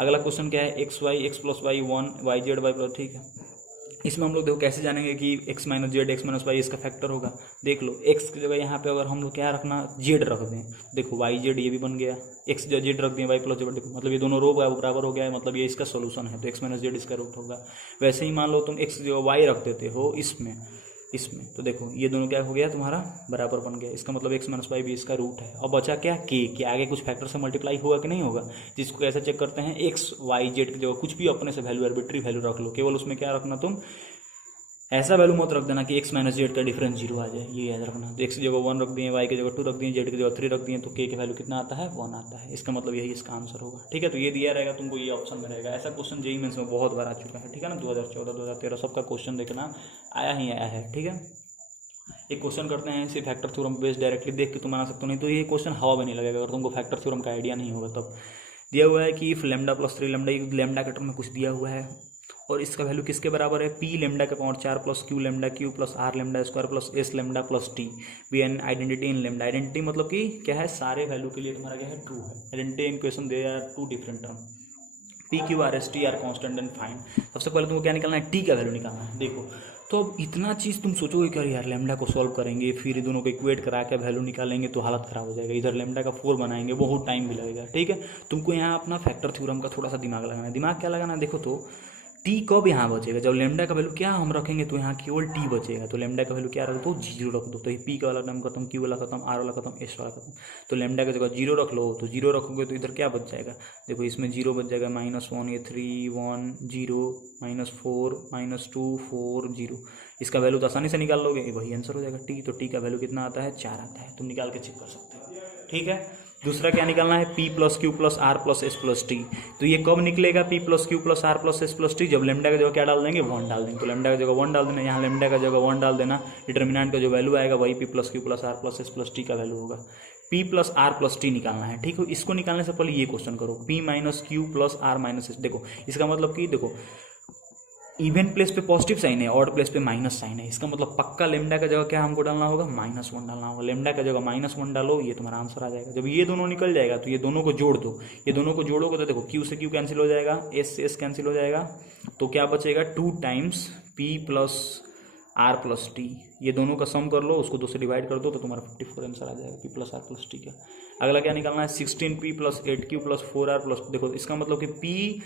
अगला क्वेश्चन क्या है, x y x+y 1 y z y+, ठीक है। इसमें हम लोग देखो कैसे जानेंगे कि x - z x - y इसका फैक्टर होगा। देख लो x की जगह यहाँ पे अगर हम लोग क्या रखना, z रख दें, देखो y z ये भी बन गया, x z रख दें y + z, देखो मतलब ये दोनों रो बराबर हो गया है, मतलब ये इसका सोल्यूशन है, तो x - z इसका रूट होगा। वैसे ही मान लो तुम x की जगह y रख देते हो इसमें, तो देखो ये दोनों क्या हो गया तुम्हारा बराबर बन गया, इसका मतलब x - y भी इसका रूट है। अब बचा क्या, k आगे कुछ फैक्टर से मल्टीप्लाई होगा कि नहीं होगा, जिसको कैसे चेक करते हैं, x y z की जगह कुछ भी अपने से वैल्यू आर्बिट्री वैल्यू रख लो, केवल उसमें क्या रखना, तुम ऐसा वैल्यू मत रख देना कि x - z का डिफरेंस 0 आ जाए, ये याद रखना। तो x की जगह 1 रख दिए, y की जगह 2 रख दिए, z की जगह 3 रख दिए, तो k की वैल्यू कितना आता है, 1 आता है। इसका मतलब यही इसका आंसर होगा, ठीक है। तो ये दिया रहेगा तुमको, ये ऑप्शन में रहेगा। ऐसा क्वेश्चन जेईई मेंस में बहुत बार आ चुका है, ठीक है ना, 2014 2013 सबका क्वेश्चन देखना आया ही आया है, ठीक है। एक क्वेश्चन करते हैं इसी फैक्टर थ्योरम बेस्ड, डायरेक्टली देख के तुम बना सकते हो, नहीं तो ये क्वेश्चन हवा में नहीं लगेगा अगर तुमको फैक्टर थ्योरम का आइडिया नहीं होगा तब। दिया हुआ है कि इफ लैम्डा + 3 लैम्डा, लैम्डा के टर्म में कुछ दिया हुआ है और इसका वैल्यू किसके बराबर है, p लैम्डा के power 4 + q lambda cube + r lambda square + s lambda + t be an identity in lambda. Identity मतलब कि क्या है, सारे वैल्यू के लिए तुम्हारा क्या है, ट्रू है। Identity in question they are 2 different term, p q r s t are constant and find. सबसे पहले तुमको क्या निकालना है, t का वैल्यू निकालना है। देखो तो अब इतना चीज़ तुम सोचोगे कि यार लैम्डा को सॉल्व करेंगे, फिर दोनों को इक्वेट करा के वैल्यू निकालेंगे तो हालत खराब हो जाएगा, इधर लैम्डा का 4 बनाएंगे, बहुत टाइम भी लगेगा, ठीक है। तुमको यहाँ अपना फैक्टर थ्योरम का थोड़ा सा दिमाग लगाना है। दिमाग क्या लगाना है, देखो तो टी कब यहाँ बचेगा, जब लैम्डा का वैल्यू क्या हम रखेंगे तो यहाँ केवल टी बचेगा, तो लैम्डा का वैल्यू क्या रख दो, 0 रख दो। तो ये पी का वाला टर्म खत्म, क्यू वाला खत्म, आर वाला खत्म, एस वाला खत्म। तो लैम्डा की जगह 0 रख लो, तो 0 रखोगे तो इधर क्या बच जाएगा, देखो इसमें 0 बच जाएगा, -1 ये 3 1 0 -4 -2 4 0। इसका वैल्यू तो आसानी से निकाल लोगे, वही आंसर हो जाएगा टी। तो टी का वैल्यू कितना आता है, 4 आता है, तुम निकाल के चेक कर सकते हो, ठीक है। दूसरा क्या निकालना है, p + q + r + s + t। तो ये कब निकलेगा p + q + r + s + t, जब लैम्डा का जगह क्या डाल देंगे, 1 डाल देंगे। तो लैम्डा का जगह 1 डाल देना, यहाँ लैम्डा का जगह 1 डाल देना, डिटर्मिनेंट का जो वैल्यू आएगा वही p + q + r + s + t का वैल्यू होगा। p + r + t निकालना है, ठीक है। इसको निकालने से पहले ये क्वेश्चन करो, p - q + r - s। देखो इसका मतलब कि देखो इवन प्लेस पे पॉजिटिव साइन है, ऑड प्लेस पे माइनस साइन है, इसका मतलब पक्का लैम्डा का जगह क्या हमको डालना होगा, -1 डालना होगा। लैम्डा का जगह -1 डालो, ये तुम्हारा आंसर आ जाएगा। जब ये दोनों निकल जाएगा तो ये दोनों को जोड़ दो, ये दोनों को जोड़ोगे तो देखो q से q कैंसिल हो जाएगा, s से s कैंसिल हो जाएगा, तो क्या बचेगा 2 टाइम्स p + r + t। ये दोनों का सम कर लो, उसको 2 से डिवाइड कर दो तो तुम्हारा 54 आंसर आ जाएगा p + r + t का। अगला क्या निकालना है, 16p + 8q + 4r +, देखो इसका मतलब कि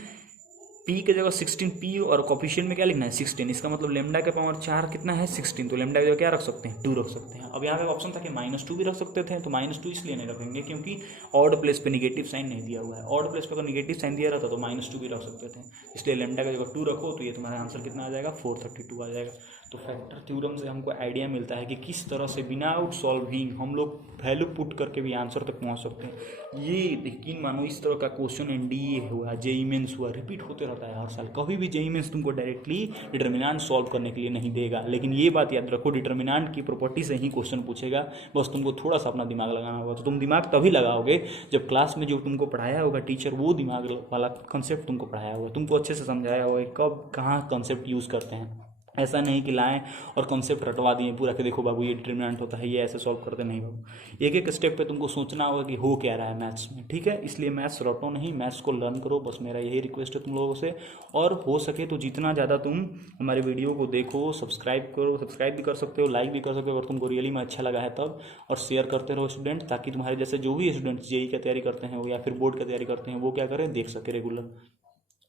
p की जगह 16p और कोफिशिएंट में क्या लिखना है, 16। इसका मतलब लैम्डा के पावर 4 कितना है, 16। तो लैम्डा की जगह क्या रख सकते हैं, 2 रख सकते हैं। अब यहाँ पे ऑप्शन था कि -2 भी रख सकते थे, तो -2 इसलिए नहीं रखेंगे क्योंकि ऑड प्लेस पे निगेटिव साइन नहीं दिया हुआ है। ऑड प्लेस पे अगर निगेटिव साइन दिया रहता तो -2 भी रख सकते थे, इसलिए लैम्डा का जगह 2 रखो, तो ये तुम्हारा आंसर कितना आ जाएगा, 432 आ जाएगा। तो फैक्टर थ्योरम से हमको आइडिया मिलता है कि किस तरह से विदाउट सॉल्विंग हम लोग वैल्यू पुट करके भी आंसर तक पहुंच सकते हैं। ये यकीन मानो इस तरह का क्वेश्चन एनडीए हुआ, जेईई मेंस हुआ, रिपीट होते रहता है हर साल। कभी भी जेईई मेंस तुमको डायरेक्टली डिटर्मिनेंट सॉल्व करने के लिए नहीं देगा, लेकिन ये बात याद रखो, डिटर्मिनेंट की प्रॉपर्टी से ही क्वेश्चन पूछेगा, बस तुमको थोड़ा सा अपना दिमाग लगाना होगा। तो तुम दिमाग तभी लगाओगे जब क्लास में जो तुमको पढ़ाया होगा टीचर, वो दिमाग वाला कंसेप्ट तुमको पढ़ाया होगा, तुमको अच्छे से समझाया होगा कब कहाँ कंसेप्ट यूज़ करते हैं। ऐसा नहीं कि लाएं और कॉन्सेप्ट रटवा दिए पूरा कि देखो बाबू ये डिटर्मिनेंट होता है, ये ऐसे सॉल्व करते नहीं बाबू। एक एक स्टेप पे तुमको सोचना होगा कि हो क्या रहा है मैथ्स में, ठीक है। इसलिए मैथ्स रटो नहीं, मैथ्स को लर्न करो, बस मेरा यही रिक्वेस्ट है तुम लोगों से। और हो सके तो जितना ज़्यादा तुम हमारे वीडियो को देखो, सब्सक्राइब करो, सब्सक्राइब भी कर सकते हो, लाइक भी कर सकते हो अगर तुमको रियली में अच्छा लगा है तब, और शेयर करते रहो स्टूडेंट, ताकि तुम्हारे जैसे जो भी स्टूडेंट जेईई की तैयारी करते हैं या फिर बोर्ड की तैयारी करते हैं वो क्या करें, देख सके regular.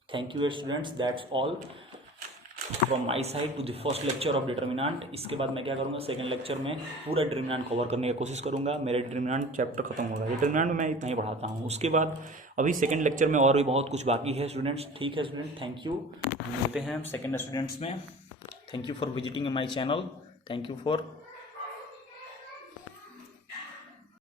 Thank you students, that's all from my side to the first lecture of determinant. इसके बाद मैं क्या करूँगा, सेकंड लेक्चर में पूरा डिटर्मिनेंट कवर करने की कोशिश करूँगा। मेरे डिटर्मिनेंट चैप्टर खत्म होगा, डिटर्मिनेंट में मैं इतना ही पढ़ाता हूँ। उसके बाद अभी सेकंड लेक्चर में और भी बहुत कुछ बाकी है स्टूडेंट्स, ठीक है स्टूडेंट। थैंक यू, मिलते हैं सेकंड स्टूडेंट्स में। Thank you for visiting my channel, thank you for